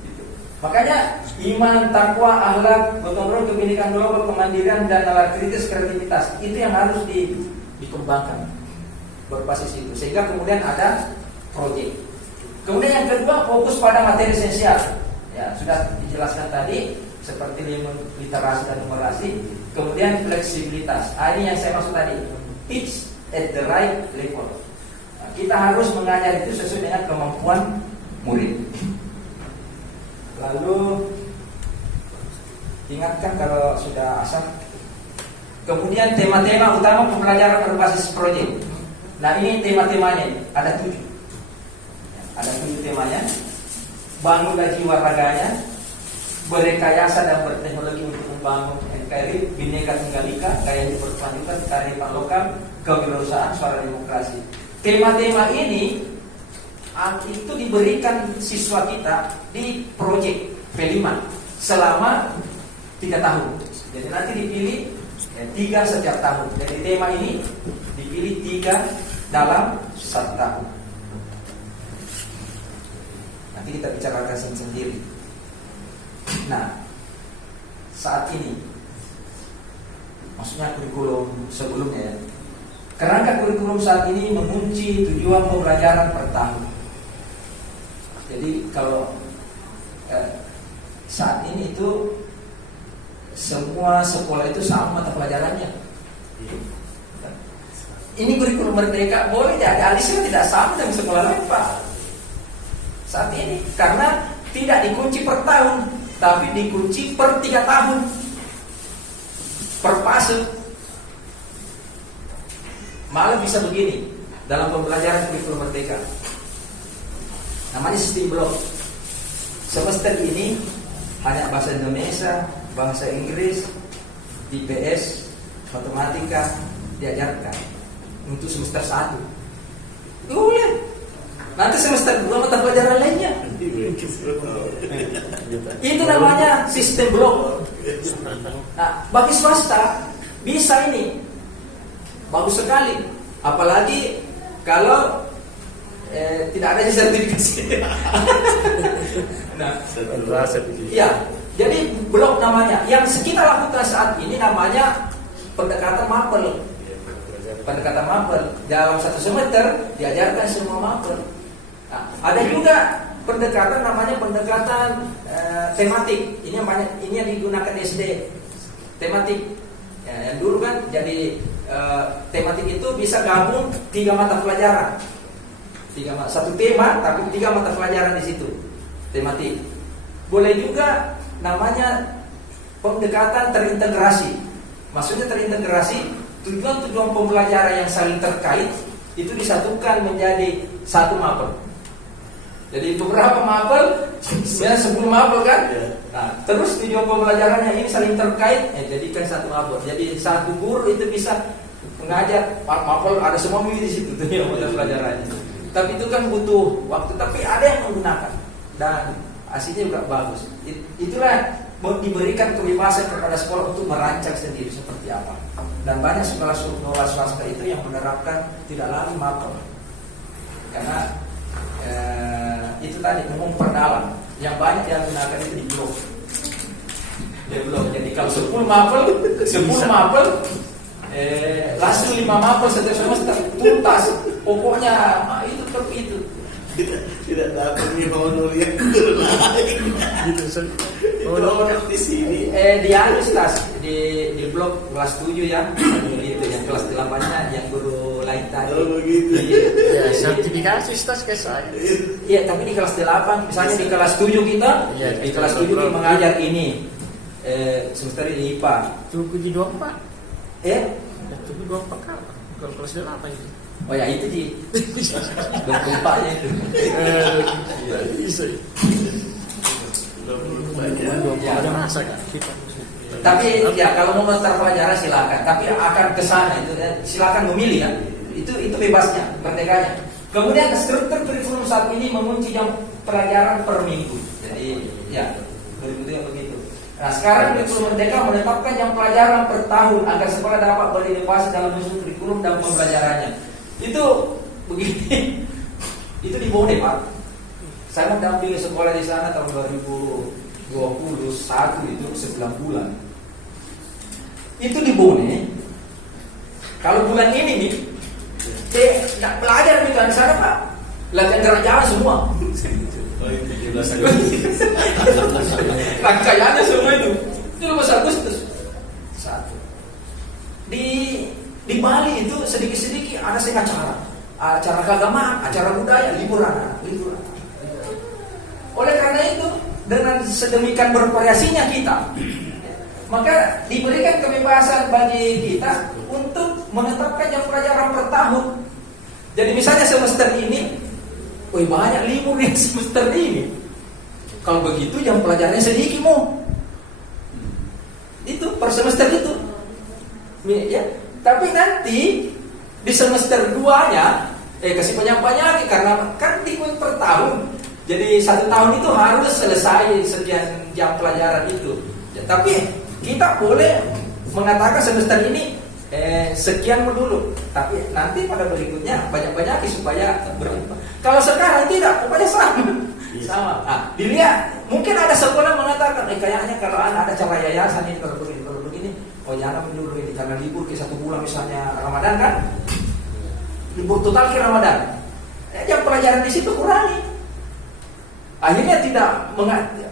Gitu. Makanya iman, takwa, akhlak, gotong royong, kebinekaan global, kemandirian dan nalar kritis, kreativitas itu yang harus dikembangkan berbasis itu. Sehingga kemudian ada proyek. Kemudian yang kedua fokus pada materi esensial. Ya, sudah dijelaskan tadi seperti literasi dan numerasi. Kemudian fleksibilitas. Ini yang saya maksud tadi. Teach at the right level. Nah, kita harus mengajar itu sesuai dengan kemampuan murid. Lalu ingatkan kalau sudah asal. Kemudian tema-tema utama pembelajaran berbasis proyek. Nah ini tema-temanya ada 7. Ada 7 temanya. Bangunlah jiwa raganya, berrekayasa dan berteknologi untuk membangun NKRI, Bhinneka Tunggal Ika, gaya hidup berkelanjutan, kearifan lokal, kewirausahaan, suara demokrasi. Tema-tema ini itu diberikan siswa kita di proyek P5 selama 3 tahun. Jadi nanti dipilih 3 setiap tahun. Jadi tema ini dipilih 3 dalam 1 tahun. Nanti kita bicarakan sendiri. Nah, saat ini, maksudnya kurikulum sebelumnya ya, kerangka kurikulum saat ini mengunci tujuan pembelajaran per tahun. Jadi kalau saat ini itu semua sekolah itu sama mata pelajarannya. Ini kurikulum merdeka boleh ya, alisnya tidak sama dengan sekolah lain Pak. Saat ini karena tidak dikunci per tahun, tapi dikunci per 3 tahun, per fase. Malah bisa begini dalam pembelajaran kurikulum merdeka. Namanya sistem blok. Semester ini hanya bahasa Indonesia, bahasa Inggris, IPS, matematika diajarkan untuk semester 1. Boleh. Nanti semester 2 mata pelajaran lainnya. Itu namanya sistem blok. Nah, bagi swasta bisa ini. Bagus sekali. Apalagi kalau tidak ada sertifikasi. Nah, iya. Jadi blok namanya. Yang kita lakukan saat ini namanya pendekatan mapel. Pendekatan mapel. Dalam 1 semester diajarkan semua mapel. Nah, ada juga pendekatan namanya pendekatan tematik. Ini yang digunakan SD. Tematik. Ya, yang dulu kan jadi tematik itu bisa gabung 3 mata pelajaran. 1 tema tapi 3 mata pelajaran di situ. Tematik. Boleh juga namanya pendekatan terintegrasi. Maksudnya terintegrasi, tujuan-tujuan pembelajaran yang saling terkait itu disatukan menjadi 1 mapel. Jadi beberapa mapel, sebenarnya 10 mapel kan? Nah, terus tujuan pembelajarannya ini saling terkait, jadikan 1 mapel. Jadi satu guru itu bisa mengajar mapel, ada semua di situ tujuan pembelajarannya. Tapi itu kan butuh waktu, tapi ada yang menggunakan dan hasilnya juga bagus. Itulah diberikan kebebasan kepada sekolah untuk merancang sendiri seperti apa. Dan banyak sekolah swasta itu yang menerapkan tidak lagi mapel, karena itu tadi memperdalam. Yang banyak yang gunakan itu di blok. Jadi kalau 10 mapel langsung 5 mapel setiap semester tuntas. Pokoknya itu tidak dapat honor yang lain. Itu honor di sini. Di Anustas di blok kelas 7 ya. Itu yang kelas 8-nya yang guru lain tadi. Oh begitu. Ya, sertifikasi stas kayak saya. Iya, tapi di kelas 8, misalnya di kelas 7 kita, ya, di kelas 7 kita mengajar ini semester ini IPA. Tunggu di 24. Tunggu 24 kan. Kalau kelas 8 itu. Oh ya itu di 24-nya itu. Bisa. Ada masa kan? Tapi ya kalau mau mata pelajaran silakan. Tapi akan ke sana itu silakan memilih ya. Itu bebasnya, merdekanya. Kemudian struktur kurikulum saat ini mengunci jam pelajaran per minggu. Jadi ya berikutnya begitu. Nah sekarang kurikulum merdeka menetapkan jam pelajaran per tahun agar sekolah dapat berinovasi dalam menyusun kurikulum dan pembelajarannya. Itu begini. Itu di Bone Pak. Saya mendampingi sekolah di sana tahun 2021 itu 9 bulan. Itu di Bone. Kalau bulan ini nih, tidak belajar di sana Pak. Latihan gerak jalan semua. Rangkaiannya semua itu. Itu 15 Agustus. 1. Di Bali itu sedikit-sedikit ada sih acara keagamaan, acara budaya, liburan. Oleh karena itu, dengan sedemikian bervariasinya kita, maka diberikan kebebasan bagi kita untuk menetapkan jam pelajaran per tahun. Jadi misalnya semester ini, banyak libur yang semester ini. Kalau begitu jam pelajarannya sedikit mau. Itu per semester itu. Ya. Tapi nanti di semester 2-nya kasih banyak-banyak karena kan diikut per tahun. Jadi 1 tahun itu harus selesai sekian jam pelajaran itu. Ya, tapi kita boleh mengatakan semester ini sekian dulu. Tapi nanti pada berikutnya banyak-banyak supaya berlimpah. Kalau sekarang tidak, pokoknya sama. Sama. Nah, dilihat mungkin ada sekolah mengatakan kayaknya kalau ada acara yayasan ini kalau begini, jangan dulu ini karena libur ke 1 bulan misalnya Ramadan kan. Libur total ke Ramadan. Jam pelajaran di situ kurangi. Akhirnya tidak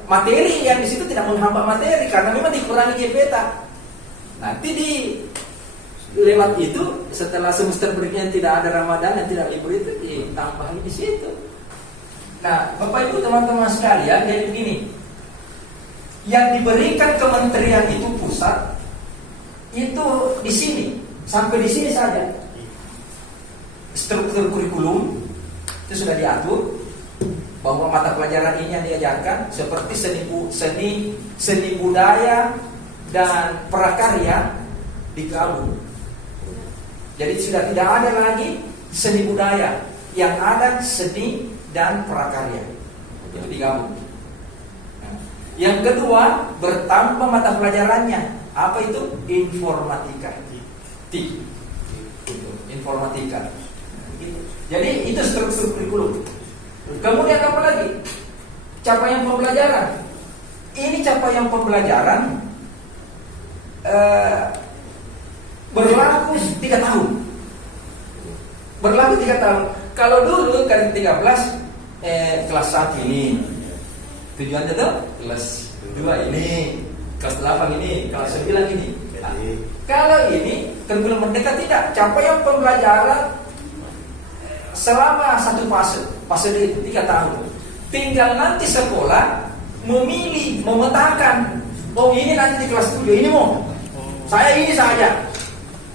materi yang di situ tidak menghambat materi karena memang dikurangi JPTA. Nanti di lewat itu setelah semester berikutnya tidak ada Ramadan dan tidak libur itu ditambahin di situ. Nah, Bapak Ibu teman-teman sekalian, jadi begini. Yang diberikan kementerian itu pusat itu di sini, sampai di sini saja. struktur kurikulum itu sudah diatur bahwa mata pelajaran ini yang diajarkan seperti seni budaya dan prakarya digabung. Jadi sudah tidak ada lagi seni budaya, yang ada seni dan prakarya itu digabung. Yang kedua, bertambah mata pelajarannya. Apa itu? Informatika. Informatika. Jadi itu struktur kurikulum. Kemudian apa lagi? Capaian pembelajaran. Ini capaian pembelajaran berlaku 3 tahun. Berlaku 3 tahun. Kalau dulu kan 13 kelas 1 ini tujuannya tuh kelas 2 ini, kelas 8 ini, kelas 9 ini. Nah, kalau ini kurikulum merdeka tidak, capaian pembelajaran selama satu fase 3 tahun. Tinggal nanti sekolah memilih, memetakan, oh ini nanti di kelas 7 ini mau saya ini saja,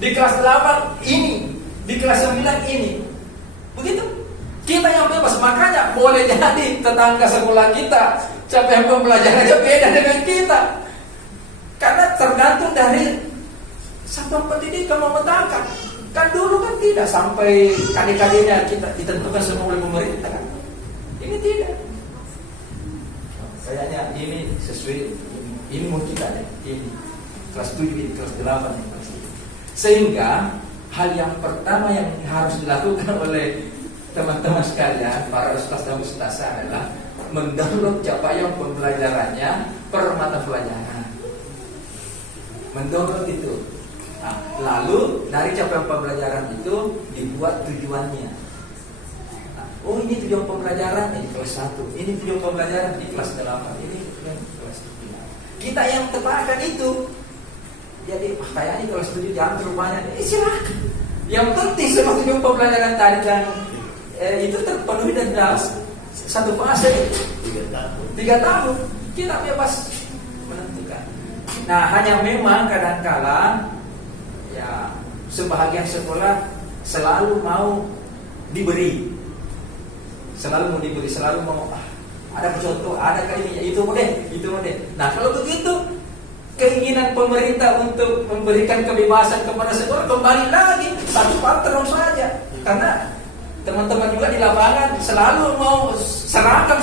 di kelas 8 ini, di kelas 9 ini. Begitu. Kita yang bebas, makanya boleh jadi tetangga sekolah kita capaian pembelajarannya beda dengan kita. Karena tergantung dari satuan pendidikan memetakan. Kan dulu kan tidak sampai kadek-kadeknya kita ditentukan semua oleh pemerintah kan. Ini tidak. Kayaknya ini sesuai, ini mau kita deh. Ini kelas 7, ini kelas 8, ini kelas 7. Sehingga hal yang pertama yang harus dilakukan oleh teman-teman sekalian, para ustaz dan ustazah adalah mendownload capaian pembelajarannya per mata pelajaran. Mendownload itu. Nah, lalu dari capaian pembelajaran itu dibuat tujuannya. Nah, oh ini tujuan pembelajaran di kelas 1, ini tujuan pembelajaran di kelas 8, ini kelas 9. Kita yang tetapkan itu. Jadi kayaknya kelas 7 jangan terlalu banyak. Silakan. Yang penting semua tujuan pembelajaran tadi dan itu terpenuhi dalam satu fase 3 tahun. Kita bebas menentukan. Nah, hanya memang kadang-kala ya sebahagian sekolah selalu mau diberi, selalu mau ada contoh, ada kayaknya itu mau deh. Nah, kalau begitu keinginan pemerintah untuk memberikan kebebasan kepada sekolah kembali lagi satu patron saja, karena teman-teman juga di lapangan selalu mau seragam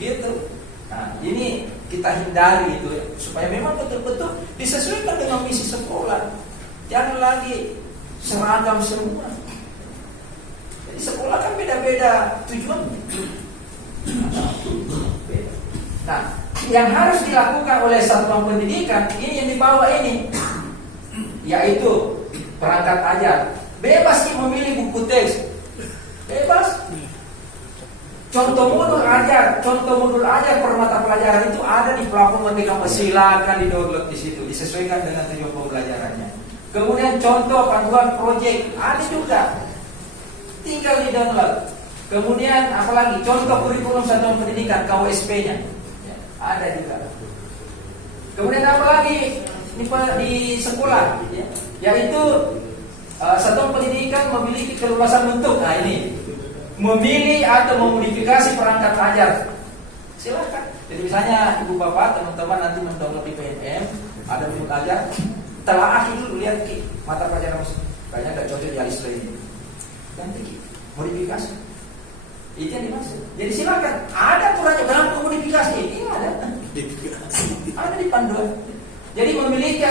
gitu. Nah, ini kita hindari itu supaya memang betul-betul disesuaikan dengan misi sekolah. Jangan lagi seragam semua. Jadi sekolah kan beda-beda tujuannya. Nah, yang harus dilakukan oleh satuan pendidikan ini yang dibawa ini, yaitu perangkat ajar. Bebas sih memilih buku teks. Bebas. Contoh modul ajar per mata pelajaran itu ada di platform Merdeka. Silakan di-download di situ, disesuaikan dengan tujuan pembelajarannya. Kemudian contoh panduan proyek ada juga, tinggal di-download. Kemudian apalagi contoh kurikulum satuan pendidikan KWSP-nya ada juga. Kemudian apalagi di sekolah, yaitu satuan pendidikan memiliki keluasan bentuk. Nah ini memilih atau memodifikasi perangkat ajar. Silakan. Jadi misalnya ibu bapak teman-teman nanti mendownload di PNM ada bentuk ajar, telaah dulu lihat mata pelajaran banyak ada cocok di alis ini. Ganti modifikasi. Itu yang dimaksud. Jadi silakan. Ada aturannya berapa modifikasi ini ada. Ada di panduan. Jadi memilih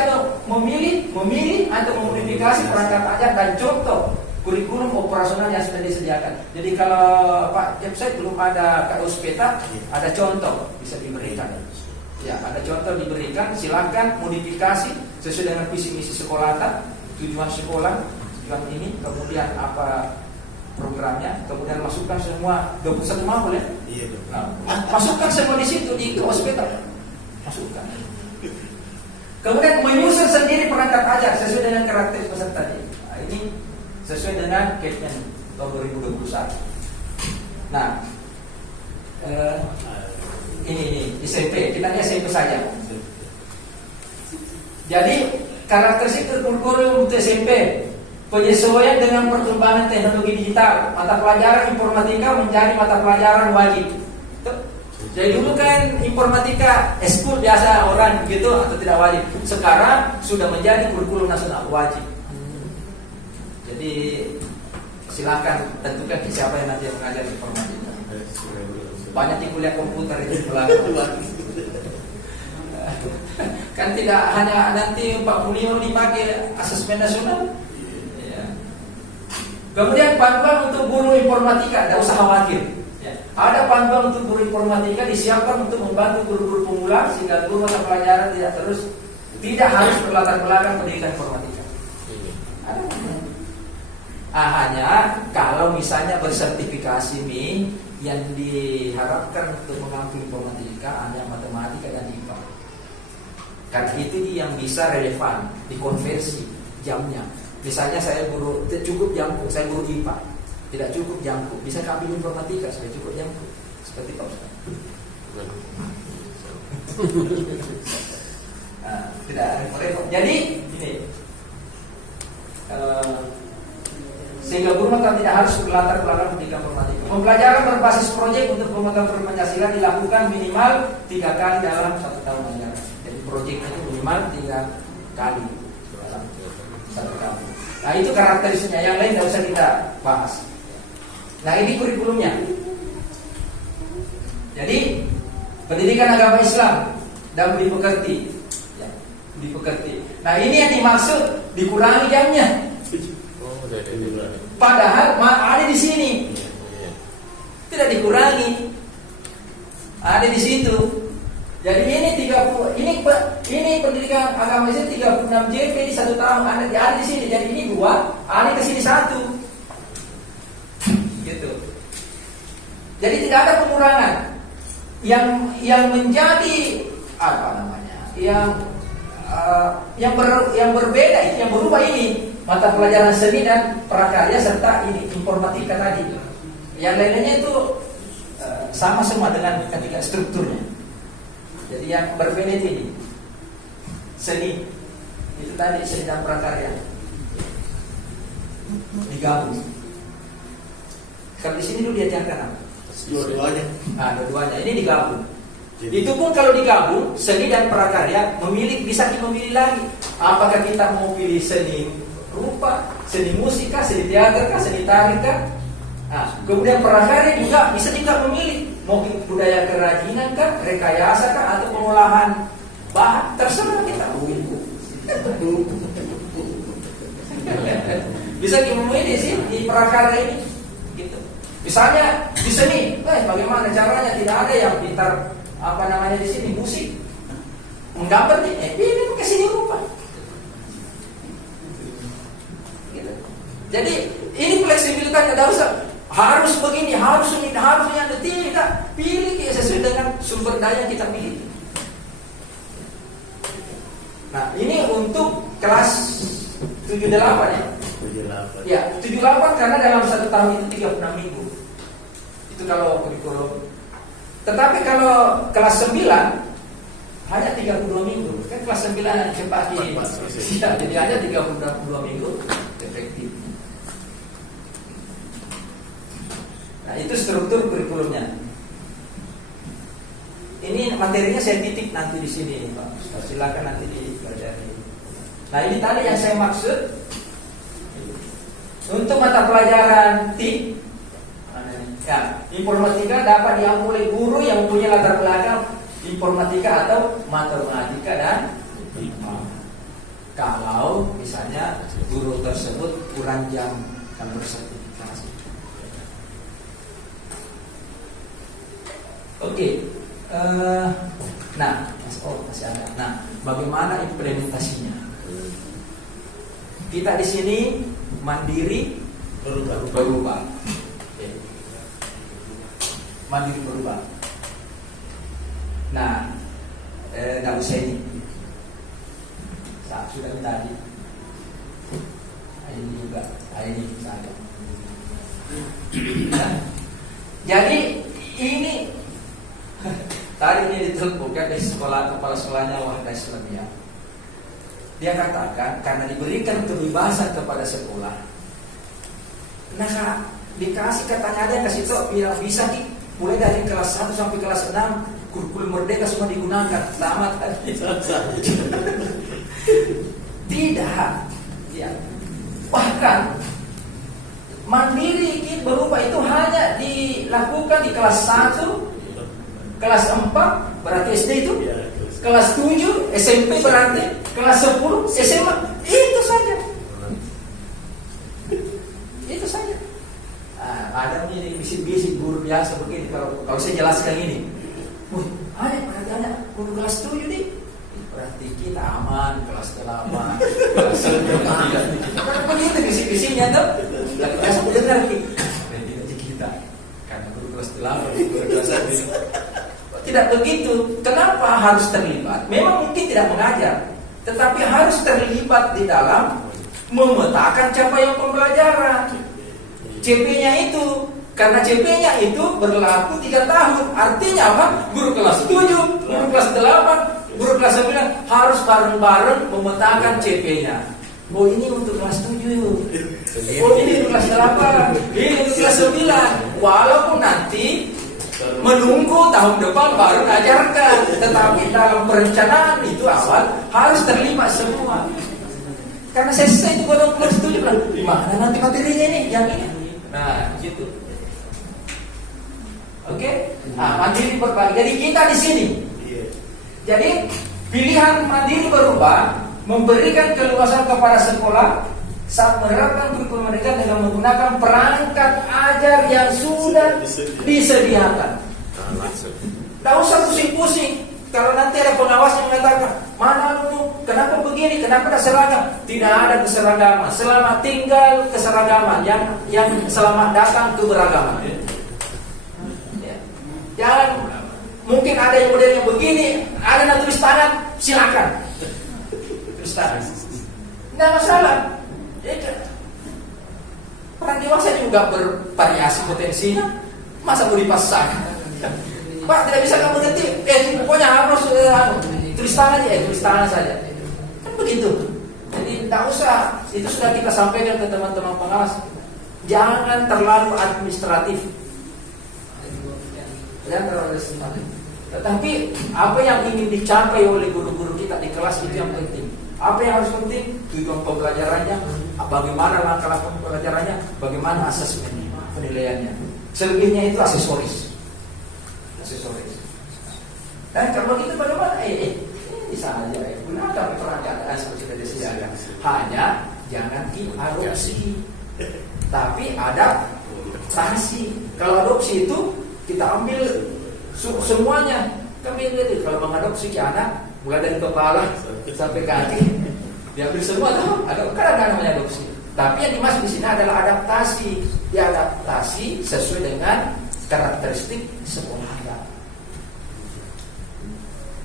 atau memodifikasi perangkat ajar dan contoh kurikulum operasional yang sudah disediakan. Jadi kalau Pak website belum ada KUSPETA, ada contoh bisa diberikan. Ya, ada contoh diberikan. Silakan modifikasi sesuai dengan visi misi sekolah, tujuan sekolah, tujuan ini, kemudian apa programnya, kemudian masukkan semua 21 mapel ya. Iya, nah, masukkan semua di situ di KUSPETA. Masukkan. Kemudian menyusun sendiri perangkat ajar sesuai dengan karakteristik peserta tadi. Nah, ini sesuai dengan Kepmen tahun 2021. Nah, ini SMP, kita lihat SMP saja. Jadi karakteristik kurikulum untuk SMP penyesuaian dengan perkembangan teknologi digital. Mata pelajaran informatika menjadi mata pelajaran wajib. Jadi dulu kan informatika eskul biasa orang gitu atau tidak wajib. Sekarang sudah menjadi kurikulum nasional wajib. Jadi silakan tentukan siapa yang nanti mengajar informatika. Banyak di kuliah komputer itu belakang. Kan tidak hanya nanti 45 dipakai asesmen nasional. Ya. Kemudian panduan untuk guru informatika, tidak usah khawatir. Ya. Ada panduan untuk guru informatika disiapkan untuk membantu guru-guru pemula sehingga guru mata pelajaran tidak harus berlatar belakang pendidikan informatika. Hanya kalau misalnya bersertifikasi nih yang diharapkan untuk mengambil informatika hanya matematika dan IPA. Karena itu yang bisa relevan dikonversi jamnya. Misalnya saya guru cukup jamku, saya guru IPA, tidak cukup jamku, bisa ambil informatika supaya cukup jamku. Seperti Pak Ustaz. Tidak repot. Jadi ini sehingga guru maka tidak harus berlatar belakang pendidikan informatika. Pembelajaran berbasis proyek untuk pengetahuan Pancasila dilakukan minimal 3 kali dalam 1 tahun ajaran. Jadi proyeknya itu minimal 3 kali dalam 1 tahun. Nah itu karakteristiknya, yang lain tidak usah kita bahas. Nah ini kurikulumnya. Jadi pendidikan agama Islam dan budi pekerti, ya, budi pekerti. Nah ini yang dimaksud dikurangi jamnya. Padahal ada di sini, tidak dikurangi, ada di situ. Jadi ini 30, ini pendidikan agama Islam 36 JP di 1 tahun ada di sini. Jadi ini 2, ada di sini 1, gitu. Jadi tidak ada pengurangan. Yang menjadi apa namanya? Yang berbeda itu yang berubah ini. Mata pelajaran seni dan prakarya serta ini informatika tadi. Yang lainnya itu sama semua dengan ketika strukturnya. Jadi yang berbeda ini seni itu tadi seni dan prakarya digabung. Kalau di sini dulu diajarkan apa? Dua-duanya. Dua-duanya ini digabung. Itu pun kalau digabung seni dan prakarya bisa memilih lagi. Apakah kita mau pilih seni rupa, seni musik kah, seni teater kah, seni tari kah? Kemudian prakarya juga bisa memilih mau budaya kerajinan kah, rekayasa kah, atau pengolahan bahan, terserah kita pilih. Bisa memilih sih di prakarya ini. Gitu. Misalnya di seni, bagaimana caranya? Tidak ada yang pintar di sini musik, menggambar nih, pilih pakai seni rupa. Jadi ini fleksibilitas, tidak usah harus begini, harus ini, harusnya tidak. Pilih sesuai dengan sumber daya yang kita miliki. Nah ini untuk kelas 78 ya. 78. Ya 78 karena dalam 1 tahun itu 36 minggu. Itu kalau kurikulum. Tetapi kalau kelas 9 hanya 32 minggu. Kan kelas 9 cepat ini. Jadi hanya 32 minggu efektif. Nah itu struktur kurikulumnya. Ini materinya saya titik nanti di sini, Pak. Silakan nanti dipelajari. Nah ini tadi yang saya maksud. Untuk mata pelajaran TIK, ya, informatika dapat diambil oleh guru yang punya latar belakang informatika atau matematika dan IPA. Kalau misalnya guru tersebut kurang jam dan bersertifikasi. Oke, masih ada. Nah, bagaimana implementasinya? Kita di sini mandiri berubah. Mandiri berubah. Nah, tidak usah ini. Sudah tadi. Ini juga, ini misalnya. Jadi ini tadi ini ditentukan dari sekolah kepala sekolahnya Wahda Islamiyah. Dia katakan karena diberikan kebebasan kepada sekolah. Nah, dikasih katanya dia kasih tahu bilang bisa mulai dari kelas 1 sampai kelas 6 kurikulum merdeka semua digunakan. Selamat. Tidak. Ya. Bahkan mandiri berupa itu hanya dilakukan di kelas 1, kelas 4 berarti SD itu, kelas 7 SMP berarti, kelas 10 SMA. Itu saja. Itu saja. Ada ini bisik-bisik guru biasa begini kalau saya jelaskan ini. Ada perhatiannya guru kelas 7 nih. Berarti kita aman kelas 8, kelas 9. Karena begitu bisik-bisiknya tuh. Tapi biasa benar kita. Karena guru kelas 8, guru kelas 9. Tidak begitu. Kenapa harus terlibat? Memang mungkin tidak mengajar, tetapi harus terlibat di dalam memetakan capaian pembelajaran. CP-nya itu, karena CP-nya itu berlaku 3 tahun. Artinya apa? Guru kelas 7, guru kelas 8, guru kelas 9 harus bareng-bareng memetakan CP-nya. Oh ini untuk kelas 7, oh ini untuk kelas 8, ini untuk kelas 9. Walaupun nanti menunggu tahun depan baru ajarkan, tetapi dalam perencanaan itu awal harus terlibat semua. Karena saya itu baru kelas 7 bilang, gimana nanti materinya ini, yang ini. Nah, gitu. Oke? Nah, mandiri berbagi. Jadi kita di sini. Jadi pilihan mandiri berubah, memberikan keluasan kepada sekolah saat menerapkan kurikulum mereka dengan menggunakan perangkat ajar yang sudah disediakan. Tidak usah pusing-pusing. Kalau nanti ada pengawas yang mengatakan, mana lu, kenapa begini, kenapa ada seragam? Tidak ada keseragaman. Selamat tinggal keseragaman, yang selamat datang keberagaman. Ya. Jangan, mungkin ada yang modelnya begini, ada yang tulis tangan, silakan. Tulis tangan. Tidak masalah. Orang dewasa juga bervariasi potensinya. Masa mau dipaksakan? Pak, tidak bisa kamu nanti, pokoknya harus tulis tangan aja, tulis tangan saja. Kan begitu. Jadi tidak usah, itu sudah kita sampaikan ke teman-teman pengawas. Jangan terlalu administratif. Jangan terlalu administratif. Tetapi apa yang ingin dicapai oleh guru-guru kita di kelas itu yang penting. Apa yang harus penting? Tujuan pembelajarannya, bagaimana langkah-langkah pembelajarannya, bagaimana asesmennya, penilaiannya. Selebihnya itu aksesoris. Dan kalau gitu bagaimana? Bisa aja gunakan perangkat seperti sudah disediakan. Hanya jangan diadopsi, tapi adaptasi. Kalau adopsi itu kita ambil semuanya. Kami lihat kalau mengadopsi ke anak, mulai dari kepala sampai kaki, diambil semua tuh. Kan ada namanya adopsi. Tapi yang dimaksud di sini adalah adaptasi. Diadaptasi sesuai dengan karakteristik sekolah.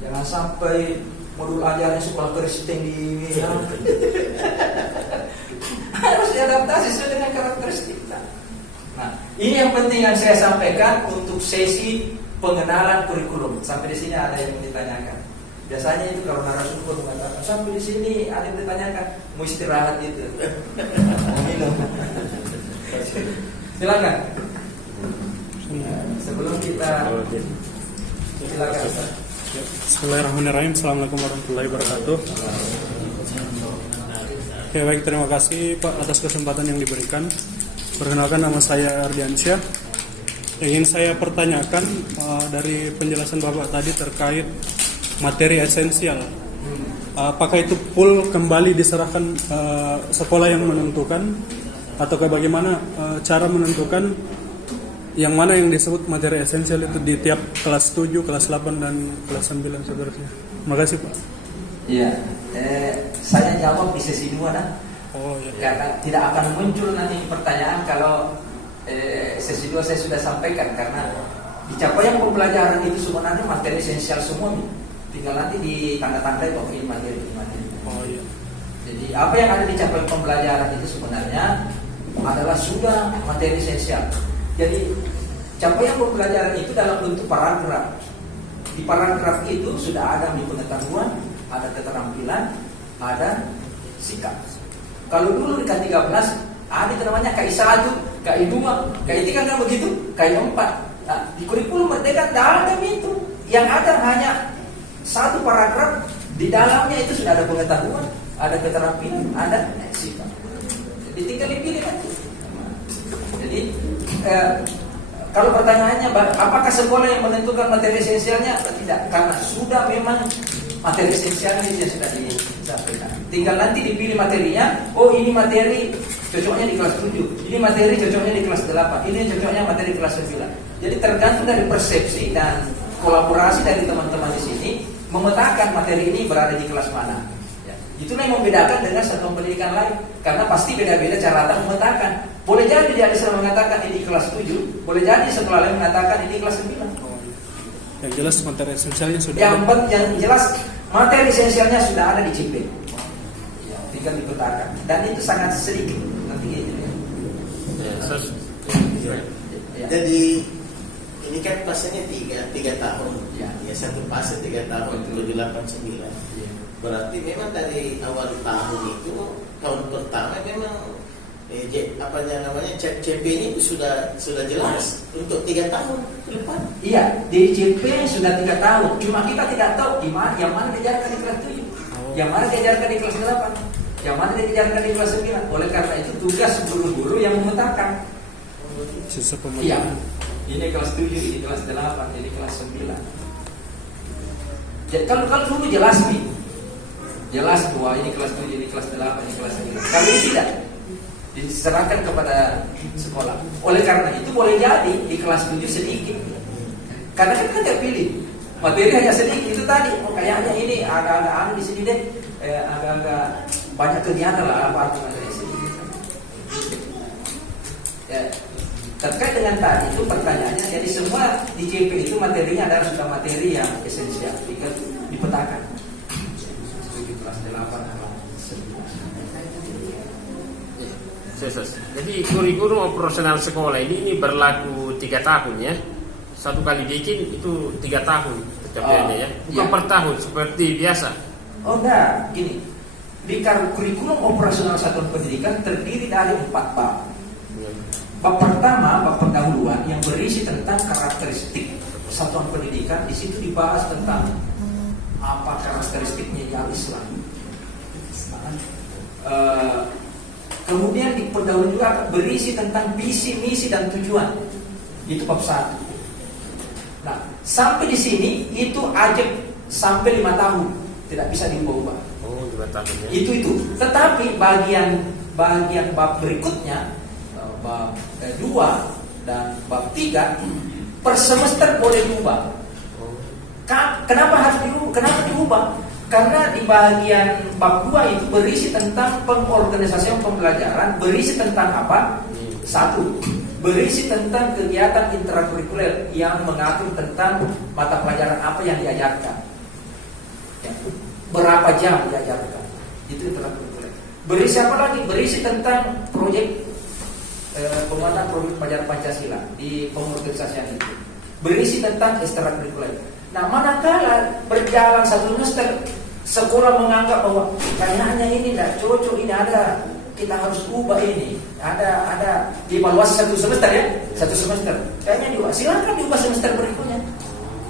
Jangan sampai modul ajarnya sekolah Kristen di harus diadaptasi sesuai dengan karakteristik. Nah, ini yang penting yang saya sampaikan untuk sesi pengenalan kurikulum. Sampai di sini ada yang ditanyakan. Biasanya itu kalau narasumber mengatakan sampai di sini ada yang ditanyakan, mau istirahat itu. Minum. Silakan. Sebelum kita silakan. Bismillahirrahmanirrahim. Assalamualaikum warahmatullahi wabarakatuh. Oke, baik, terima kasih Pak atas kesempatan yang diberikan. Perkenalkan, nama saya Ardiansyah. Yang ingin saya pertanyakan dari penjelasan Bapak tadi terkait materi esensial, apakah itu full kembali diserahkan sekolah yang menentukan, atau bagaimana cara menentukan yang mana yang disebut materi esensial itu di tiap kelas 7, kelas 8, dan kelas 9 seterusnya? Terima kasih Pak. Iya, saya jawab di sesi 2 nah. Oh iya. Karena tidak akan muncul nanti pertanyaan kalau sesi 2 saya sudah sampaikan. Karena di capaian pembelajaran itu sebenarnya materi esensial semua. Tinggal nanti di tanda-tandai kok ini materi. Oh iya. Jadi apa yang ada di capaian pembelajaran itu sebenarnya adalah sudah materi esensial. Jadi capaian pembelajaran itu dalam bentuk paragraf. Di paragraf itu sudah ada pengetahuan, ada keterampilan, ada sikap. Kalau dulu di K13 ada itu namanya KI1, KI2, KI3 kan begitu, KI4. Nah, di kurikulum Merdeka tidak ada itu. Yang ada hanya satu paragraf, di dalamnya itu sudah ada pengetahuan, ada keterampilan, ada sikap. Jadi tinggal dipilih aja. Jadi kalau pertanyaannya apakah sekolah yang menentukan materi esensialnya? Tidak, karena sudah memang materi esensialnya itu sudah disampaikan. Tinggal nanti dipilih materinya. Oh, ini materi cocoknya di kelas 7, ini materi cocoknya di kelas 8, ini cocoknya materi kelas 9. Jadi tergantung dari persepsi dan kolaborasi dari teman-teman di sini memetakan materi ini berada di kelas mana. Ya. Itulah yang membedakan dengan satuan pendidikan lain, karena pasti beda-beda cara memetakan. Boleh jadi dia bisa mengatakan ini kelas 7, boleh jadi sekolah lain mengatakan ini kelas 9. Yang jelas materi esensialnya sudah Yang jelas materi esensialnya sudah ada di CP. Ya, tinggal dipetakan. Dan itu sangat sedikit. Nanti gitu ya. Ya. Jadi ini kan pasnya 3 tahun. Ya. Ya, satu fase 3 tahun, 7, 8, 9. Ya. Berarti memang dari awal tahun itu, tahun pertama memang CP ini sudah jelas untuk 3 tahun ke depan. Iya, di CP sudah 3 tahun. Cuma kita tidak tahu yang mana diajarkan di kelas 7, yang mana diajarkan di kelas 8, yang mana diajarkan di kelas 9. Oleh karena itu tugas guru-guru yang memetakan. sisa Iya, pemahaman. ini kelas 7, ini kelas 8, ini kelas 9. Jadi kalau dulu jelas nih, jelas bahwa ini kelas 7, ini kelas 8, ini kelas 9. Kalau ini tidak, diserahkan kepada sekolah. Oleh karena itu boleh jadi di kelas 7 sedikit, karena kita tidak pilih materi hanya sedikit. Itu tadi, kayaknya ini agak-agak di sini deh, agak-agak banyak kegiatan lah, apa materi sedikit. Ya, terkait dengan tadi itu pertanyaannya, jadi semua di CP itu materinya adalah sudah materi yang esensial, dipetakan. 7 kelas 8 Jadi kurikulum operasional sekolah ini berlaku 3 tahun ya. Satu kali bikin itu 3 tahun pencapaiannya ya. Bukan Ya. per tahun seperti biasa. Oh enggak, gini. Di kurikulum operasional satuan pendidikan terdiri dari 4 bab. Bab pertama, bab pendahuluan yang berisi tentang karakteristik satuan pendidikan. Di situ dibahas tentang apa karakteristiknya di Islam. Kemudian di pendahuluan juga berisi tentang visi, misi dan tujuan. Itu bab 1. Nah, sampai di sini itu ajak sampai 5 tahun, tidak bisa diubah-ubah. Oh, 2 tahun ya. Itu. Tetapi bagian bab berikutnya, bab 2 dan bab 3 per semester boleh diubah. Kenapa harus diubah? Kenapa diubah? Karena di bagian bab 2 itu berisi tentang pengorganisasian pembelajaran, berisi tentang apa? 1, berisi tentang kegiatan intrakurikuler yang mengatur tentang mata pelajaran apa yang diajarkan, ya, berapa jam diajarkan, itu intrakurikuler. Berisi apa lagi? Berisi tentang proyek penguatan proyek pelajaran Pancasila di pengorganisasian itu. Berisi tentang ekstrakurikuler. Nah, manakala berjalan 1 semester, sekolah menganggap bahwa kayaknya ini tidak cocok, ini ada, kita harus ubah ini. Ada dievaluasi 1 semester ya, 1 semester. Kayaknya diubah. Silakan diubah semester berikutnya.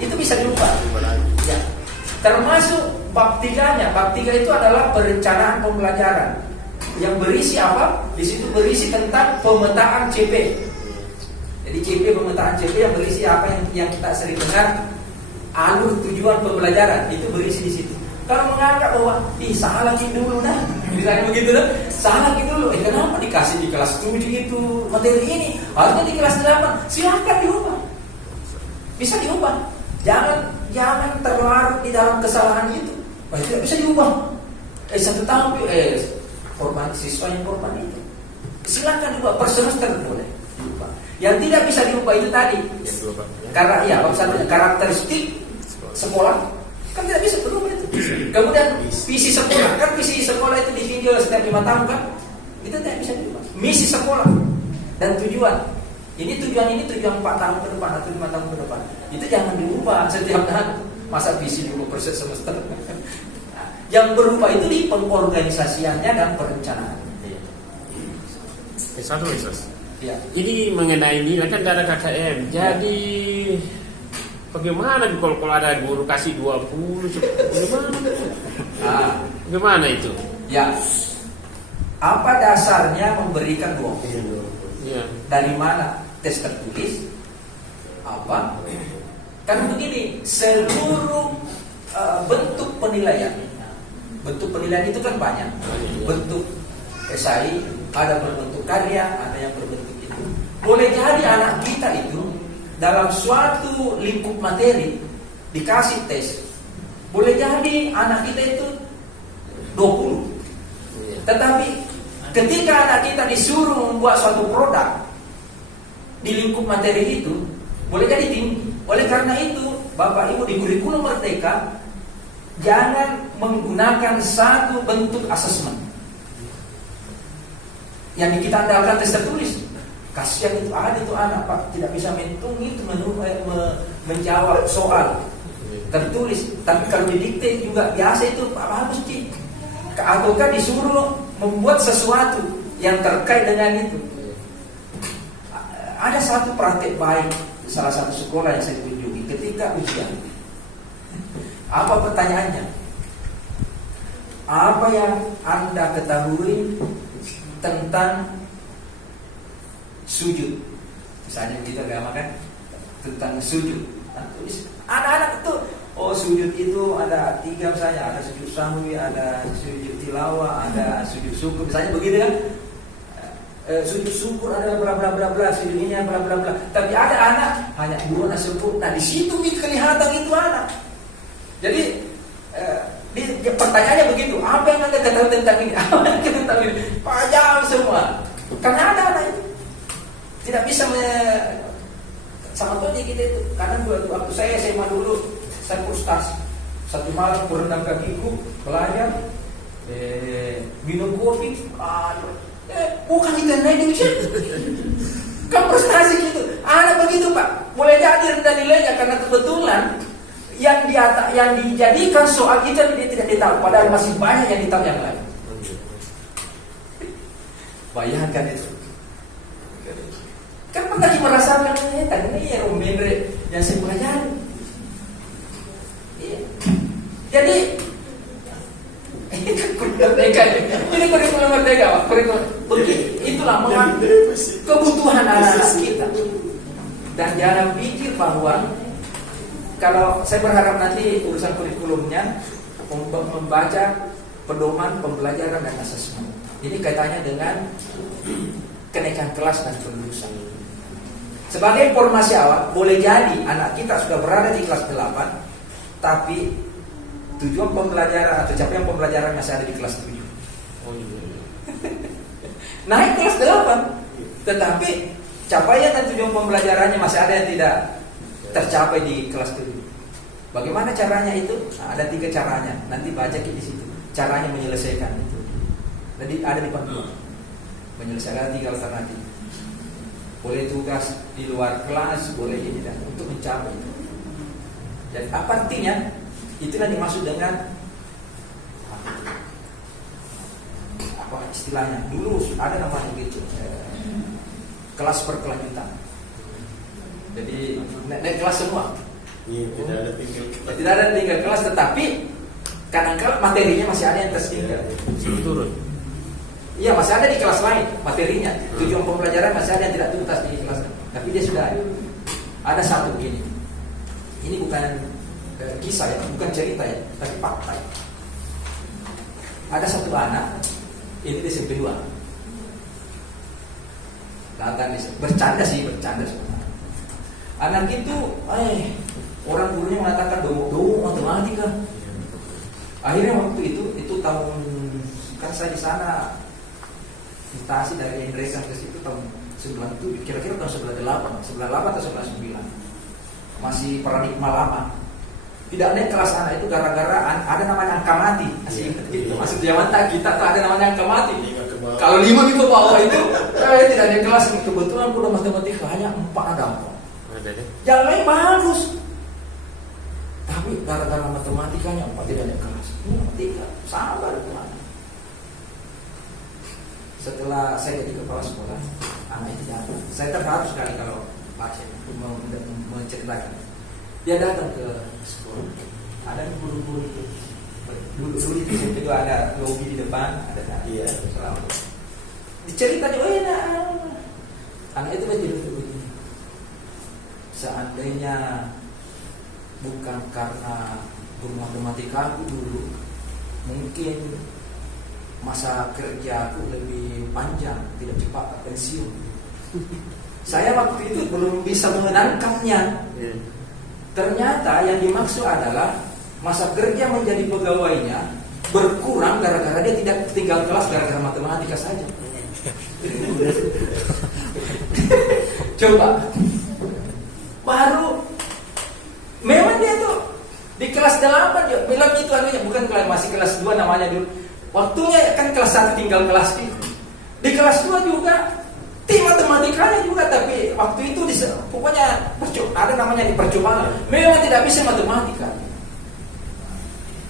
Itu bisa diubah. Ya. Termasuk bab 3-nya. Bab 3 itu adalah perencanaan pembelajaran. Yang berisi apa? Di situ berisi tentang pemetaan CP. Jadi CP, pemetaan CP yang berisi apa yang kita sering dengar, alur tujuan pembelajaran, itu berisi di situ. Kalau menganggap bahwa salah dulu dah, misalnya begitu dah, salah dulu. Kenapa dikasih di kelas 7 itu materi ini? Harusnya di kelas 8. Silakan diubah. Bisa diubah. Jangan terlarut di dalam kesalahan itu. Tidak bisa diubah. 1 tahun korban siswa yang korban itu. Silakan diubah per semester boleh diubah. Yang tidak bisa diubah itu tadi. Karena bab 1 karakteristik sekolah kan tidak bisa berubah itu. Kemudian visi sekolah, kan visi sekolah itu ditinjau setiap 5 tahun kan, itu tidak bisa diubah. Misi sekolah dan tujuan. Ini tujuan 4 tahun ke depan atau 5 tahun ke depan. Itu jangan diubah setiap tahun. Masa visi dulu per semester. Nah, Yang berubah itu di pengorganisasiannya dan perencanaan. Satu Ustaz. Ya. Jadi mengenai nilai kan ada KKM. Jadi bagaimana kalau ada guru kasih 20 Nah, gimana itu? ya. Apa dasarnya memberikan 20? Ya. Dari mana? Tes tertulis? Apa? Kan begini, seluruh bentuk penilaian. Bentuk penilaian itu kan banyak. Bentuk esai, ada berbentuk karya, ada yang berbentuk itu. Boleh jadi anak kita itu dalam suatu lingkup materi dikasih tes. Boleh jadi anak kita itu 20. Tetapi ketika anak kita disuruh membuat suatu produk di lingkup materi itu, boleh jadi tinggi. Oleh karena itu, Bapak Ibu di kurikulum Merdeka jangan menggunakan satu bentuk asesmen yang kita andalkan tes tertulis. Kasihan itu ada itu anak Pak tidak bisa menghitung itu menjawab soal tertulis. Tapi kalau didikte juga biasa itu Pak bagus sih. Ataukah disuruh membuat sesuatu yang terkait dengan itu. Ada satu praktek baik salah satu sekolah yang saya kunjungi ketika ujian. Apa pertanyaannya? Apa yang Anda ketahui tentang sujud? Misalnya kita agama kan tentang sujud. Anak-anak itu sujud itu ada 3 misalnya, ada sujud sahwi, ada sujud tilawah, ada sujud syukur, misalnya begitu kan? Sujud syukur ada bla bla bla bla, sujud ini bla bla bla. Tapi ada anak hanya 2 sempurna. Di situ kelihatan itu anak. Jadi pertanyaannya begitu, apa yang Anda ketahui tentang ini? Apa yang kita ketahui? Panjang semua. Karena ada anak itu tidak bisa sama saja kita itu. Karena waktu saya SMA dulu, saya frustasi. Satu malam kurendam kakiku, belajar, minum kopi, bukan itu yang naik di kan frustasi gitu. Anak begitu Pak, boleh jadi rendah nilainya karena kebetulan yang dijadikan soal itu dia tidak ditahu, padahal masih banyak yang ditahu yang lain. Bayangkan itu. Kan pernah merasakan ini ya Romendre yang saya pelajari. Jadi ini kurikulum merdeka. Ini kurikulum merdeka, Pak. Itulah kebutuhan anak-anak kita. Dan jangan pikir bahwa kalau saya berharap nanti urusan kurikulumnya membaca pedoman pembelajaran dan asesmen. Ini kaitannya dengan kenaikan kelas dan kelulusan. Sebagai informasi awal, boleh jadi anak kita sudah berada di kelas 8, tapi tujuan pembelajaran atau capaian pembelajaran masih ada di kelas 7. Naik kelas 8, tetapi capaian dan tujuan pembelajarannya masih ada yang tidak tercapai di kelas 7. Bagaimana caranya itu? Nah, ada 3 caranya. Nanti baca di situ. Caranya menyelesaikan itu. Jadi ada di panduan. Menyelesaikan 3 alternatif. Boleh tugas di luar kelas, boleh ini dan untuk mencapai itu. Jadi apa artinya? Itulah dimaksud dengan apa istilahnya? Dulu ada namanya gitu, kelas berkelanjutan. Jadi naik kelas semua. Tidak ada tinggal kelas, tetapi kadang-kadang materinya masih ada yang tertinggal. Turun. Iya, masih ada di kelas lain materinya. Tujuan pembelajaran masih ada yang tidak tuntas di kelas. Tapi dia sudah ada satu gini. Ini bukan kisah ya, bukan cerita ya, tapi fakta. Ada satu anak, ini di SMP 2. Datang bercanda sebenarnya. Anak itu, orang gurunya mengatakan dowo matematika. Akhirnya waktu itu tahun kan saya di sana invitasi dari Indonesia ke situ tahun 97, kira-kira tahun 98 atau 99. Masih paradigma lama. Tidak naik kelas anak itu gara-gara ada namanya angka mati. Itu masih zaman kita tuh ada namanya angka mati. Kalau 5 gitu bawah itu tidak naik kelas. Kebetulan udah matematika hanya 4 ada 4. Yang lain bagus. Tapi gara-gara matematikanya 4 tidak naik kelas. Tiga, sabar Tuhan. Setelah saya jadi kepala sekolah, anak itu datang. Saya terharu sekali kalau pasien menceritakan. Dia datang ke sekolah. Ada guru-guru itu. Dulu di situ ada lobi di depan, ada tadi ya. Selamat. Dicerita dia, anak itu betul begini. Seandainya bukan karena guru matematika aku dulu, mungkin masa kerja aku lebih panjang, tidak cepat pensiun. Saya waktu itu belum bisa mengenangkannya. Ternyata yang dimaksud adalah masa kerja menjadi pegawainya berkurang gara-gara dia tidak tinggal kelas gara-gara matematika saja. Coba, baru memang dia tuh di kelas 8 dia bilang itu anunya, bukan kelas, masih kelas 2 namanya dulu. Waktunya kan kelas 1 tinggal kelas itu. Di kelas 2 juga tim matematikanya juga, tapi waktu itu pokoknya ada namanya di percobaan. Memang tidak bisa matematika.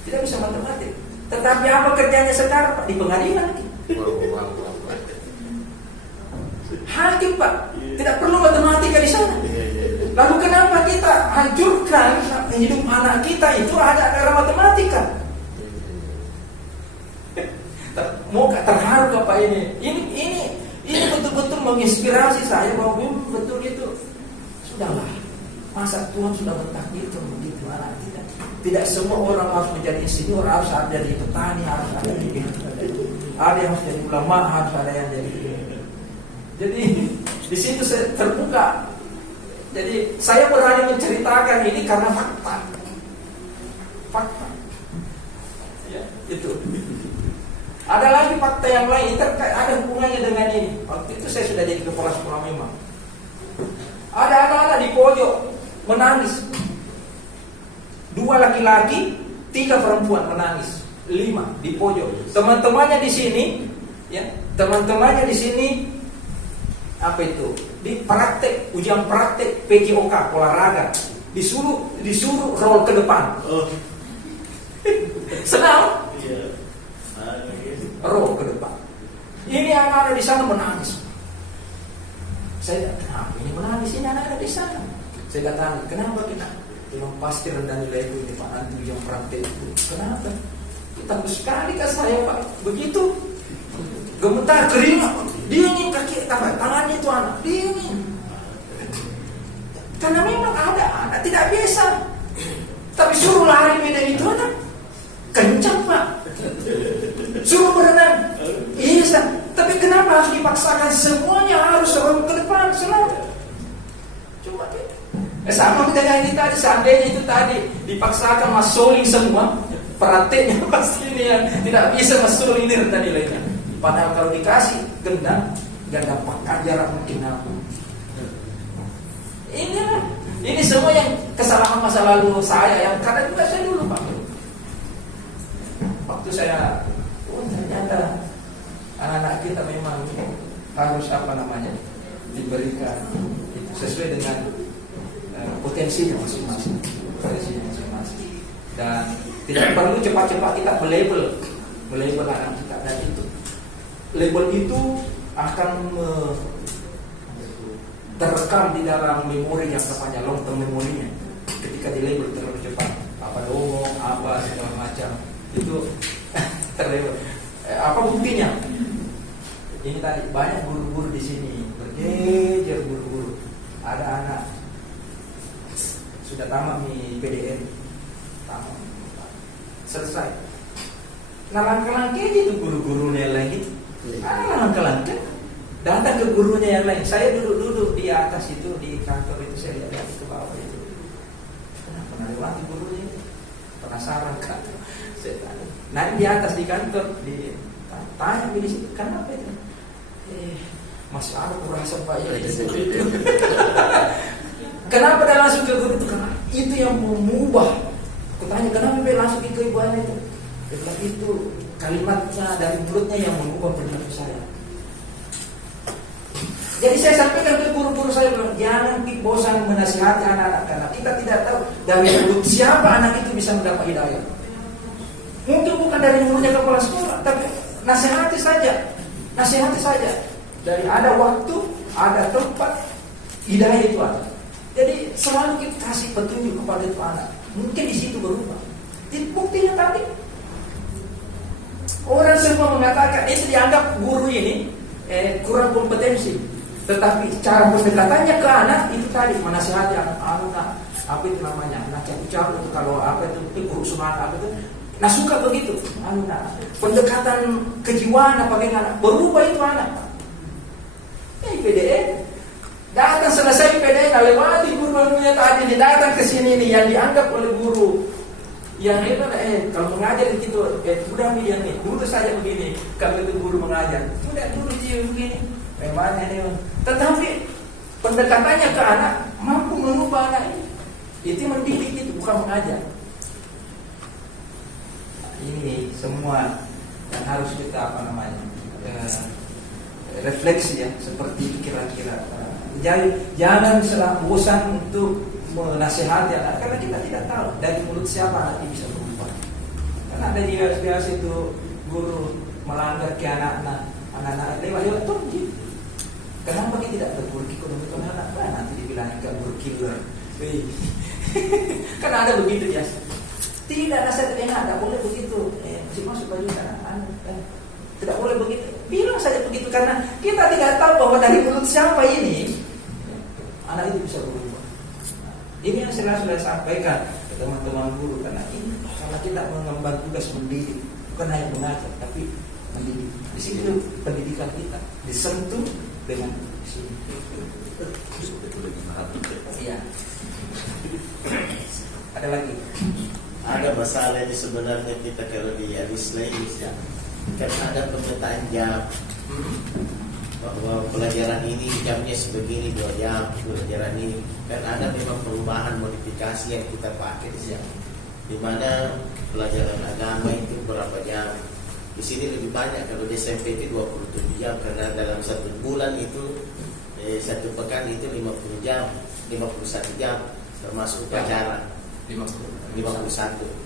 Tidak bisa matematika. Tetapi apa kerjanya sekarang Pak? Di pengadilan. Hakim Pak, tidak perlu matematika di sana. Lalu kenapa kita hancurkan hidup anak kita itu ada karena matematika? Mau terharu Pak ini betul-betul menginspirasi saya bahwa betul itu sudahlah, masa Tuhan sudah mentakdirkan begitu anak kita. Tidak semua orang harus menjadi insinyur, harus ada jadi petani, harus ada yang harus jadi ulama, harus ada yang jadi di situ saya terbuka. Jadi saya berani menceritakan ini karena fakta. Ya, itu. Ada lagi fakta yang lain terkait, ada hubungannya dengan ini. Waktu itu saya sudah jadi kepala sekolah memang. Ada anak-anak di pojok menangis. 2 laki-laki, 3 perempuan menangis. 5 di pojok. Teman-temannya di sini, ya, teman-temannya di sini apa itu? Di praktek, ujian praktek PJOK olahraga. Disuruh roll ke depan. Senang? Roll ke depan. Ini anak-anak di sana menangis. Saya kenapa ini menangis ini anak-anak di sana? Saya katakan, kenapa kita? Memang pasti rendah nilai itu ini Pak, nanti ujian praktek itu. Kenapa? Kita sekali kan saya Pak, begitu gemetar keringat, dingin kaki tangannya itu anak dingin. Karena memang ada anak tidak biasa, tapi suruh lari beda itu anak kencang Pak. Suruh berenang, iya. Tapi kenapa harus dipaksakan semuanya harus orang ke depan selalu? Coba deh. Sama dengan ini tadi, seandainya itu tadi dipaksakan masuling semua, prakteknya pasti ini yang tidak bisa masuling ini rendah nilainya. Padahal kalau dikasih gendang, gak dapatkan jarak mungkin apa. Ini semua yang kesalahan masa lalu saya, yang kadang juga saya dulu Pak. Waktu saya, ternyata anak-anak kita memang harus diberikan itu sesuai dengan potensinya masing-masing. Dan tidak perlu cepat-cepat kita melabel anak kita, dan itu label itu akan terekam di dalam memori yang namanya long term memorinya. Ketika dilabel terlalu cepat, apa domo, apa segala macam itu terlabel. Apa buktinya? Ini tadi banyak guru-guru di sini, berjejer guru-guru. Ada anak sudah tamat di PDN, tamat, selesai. Langkah-langkah itu guru-gurunya yang lain itu. Langkah-langkah datang ke gurunya yang lain. Saya duduk di atas itu di kantor itu, saya lihat ke bawah itu. Kenapa lagi gurunya itu? Penasaran kan? Saya tanya. Naik di atas di kantor, tanya di situ, kenapa itu? Masih ada kurasa Pak ya. Kenapa dia langsung ke guru itu? Karena itu yang mengubah. Aku tanya kenapa dia langsung ke ibuannya itu? Dia bilang itu kalimatnya dari mulutnya yang mengubah perilaku saya. Jadi saya sampaikan ke guru-guru saya, bilang, jangan bosan menasihati anak-anak, karena kita tidak tahu dari mulut siapa anak itu bisa mendapat hidayah. Mungkin bukan dari mulutnya kepala sekolah, tapi nasihati saja. Dari ada waktu, ada tempat, hidayah itu ada. Jadi selalu kita kasih petunjuk kepada itu anak. Mungkin di situ berubah. Buktinya tadi, orang semua mengatakan itu dianggap guru ini kurang kompetensi. Tetapi cara pendekatannya ke anak itu tadi menasihati anak, apa itu namanya, anak capu-capu kalau apa itu guru semangat apa itu. Nah suka begitu, pendekatan kejiwaan apa dengan anak, berubah itu anak. PDE datang selesai PDE, lewati guru-gurunya tadi, dia datang ke sini nih yang dianggap oleh guru. Yang itu kalau mengajar itu udah nih yang nih, dulu saja begini, kalau itu guru mengajar, udah dulu dia begini, memangnya nih. Tetapi pendekatannya ke anak mampu mengubah anak ini. Itu mendidik itu bukan mengajar. Ini semua yang harus kita refleksi ya, seperti kira-kira. Jangan selalu bosan untuk menasihati anak, karena kita tidak tahu dari mulut siapa nanti bisa berubah. Karena ada biasa itu guru melanggar ke anak-anak lewat tuh gitu. Kenapa kita tidak berburki ekonomi anak? Nanti dibilang guru killer. Kan ada begitu ya. Tidak nasihat tidak boleh begitu. Masih masuk baju anak. Tidak boleh begitu. Bilang saja begitu karena kita tidak tahu bahwa dari mulut siapa ini anak itu bisa berubah. Ini yang saya sudah sampaikan ke teman-teman guru, karena ini karena kita mengemban tugas mendidik, bukan hanya mengajar tapi mendidik. Di sini pendidikan kita disentuh dengan sini. Iya. Ada lagi. Ada masalah ini sebenarnya kita kalau di Al-Islam ya, kan ada pemetaan jam bahwa pelajaran ini jamnya sebegini 2 jam, pelajaran ini kan ada memang perubahan modifikasi yang kita pakai di sini. Di mana pelajaran agama itu berapa jam? Di sini lebih banyak, kalau di SMP itu 27 jam karena dalam 1 bulan itu 1 pekan itu 50 jam, 51 jam termasuk upacara. 51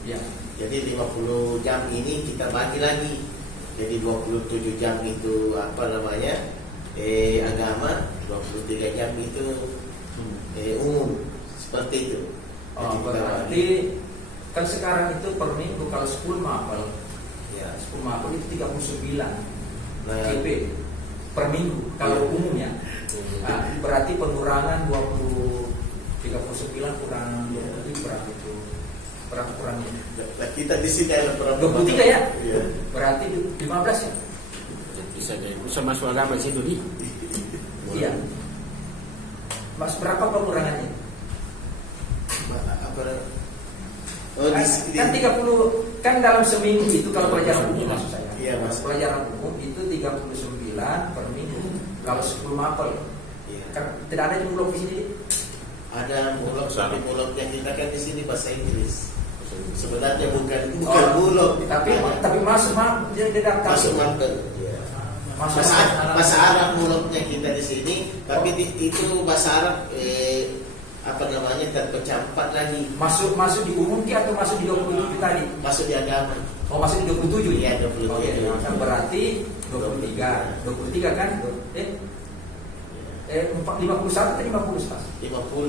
ya. Jadi 50 jam ini kita bagi lagi. Jadi 27 jam itu agama, 23 jam itu umum. Seperti itu. Oh, berarti kan sekarang itu per minggu kalau 10 mapel. Ya, 10 mapel itu 39 GP per minggu kalau umumnya. Nah, berarti pengurangan 39 kurang 20 berapa itu? Berapa kurangnya? Nah, kita di sini ada berapa? 23 ya? Iya. Berarti 15 ya? Bisa masuk agama situ di. Iya. Mas berapa pengurangannya? Kan 30 kan dalam seminggu itu kalau pelajaran umum maksud saya. Iya, Mas. Pelajaran umum itu 39 per minggu. Kalau 10 mapel. Iya. Kan tidak ada jumlah di sini. Ada mulok, tapi muloknya kita kan di sini bahasa Inggris. Sebenarnya bukan mulok, tapi masuk dia daftar. masuk mantel. Ya. Bahasa Arab muloknya kita di sini, tapi itu bahasa Arab terpecah 4 lagi. Masuk di umum atau masuk di 27 tadi? Masuk di agama. Oh, masuk di 27. Iya, 27. Oke, berarti 23 kan? 51 atau 50 pas? 50.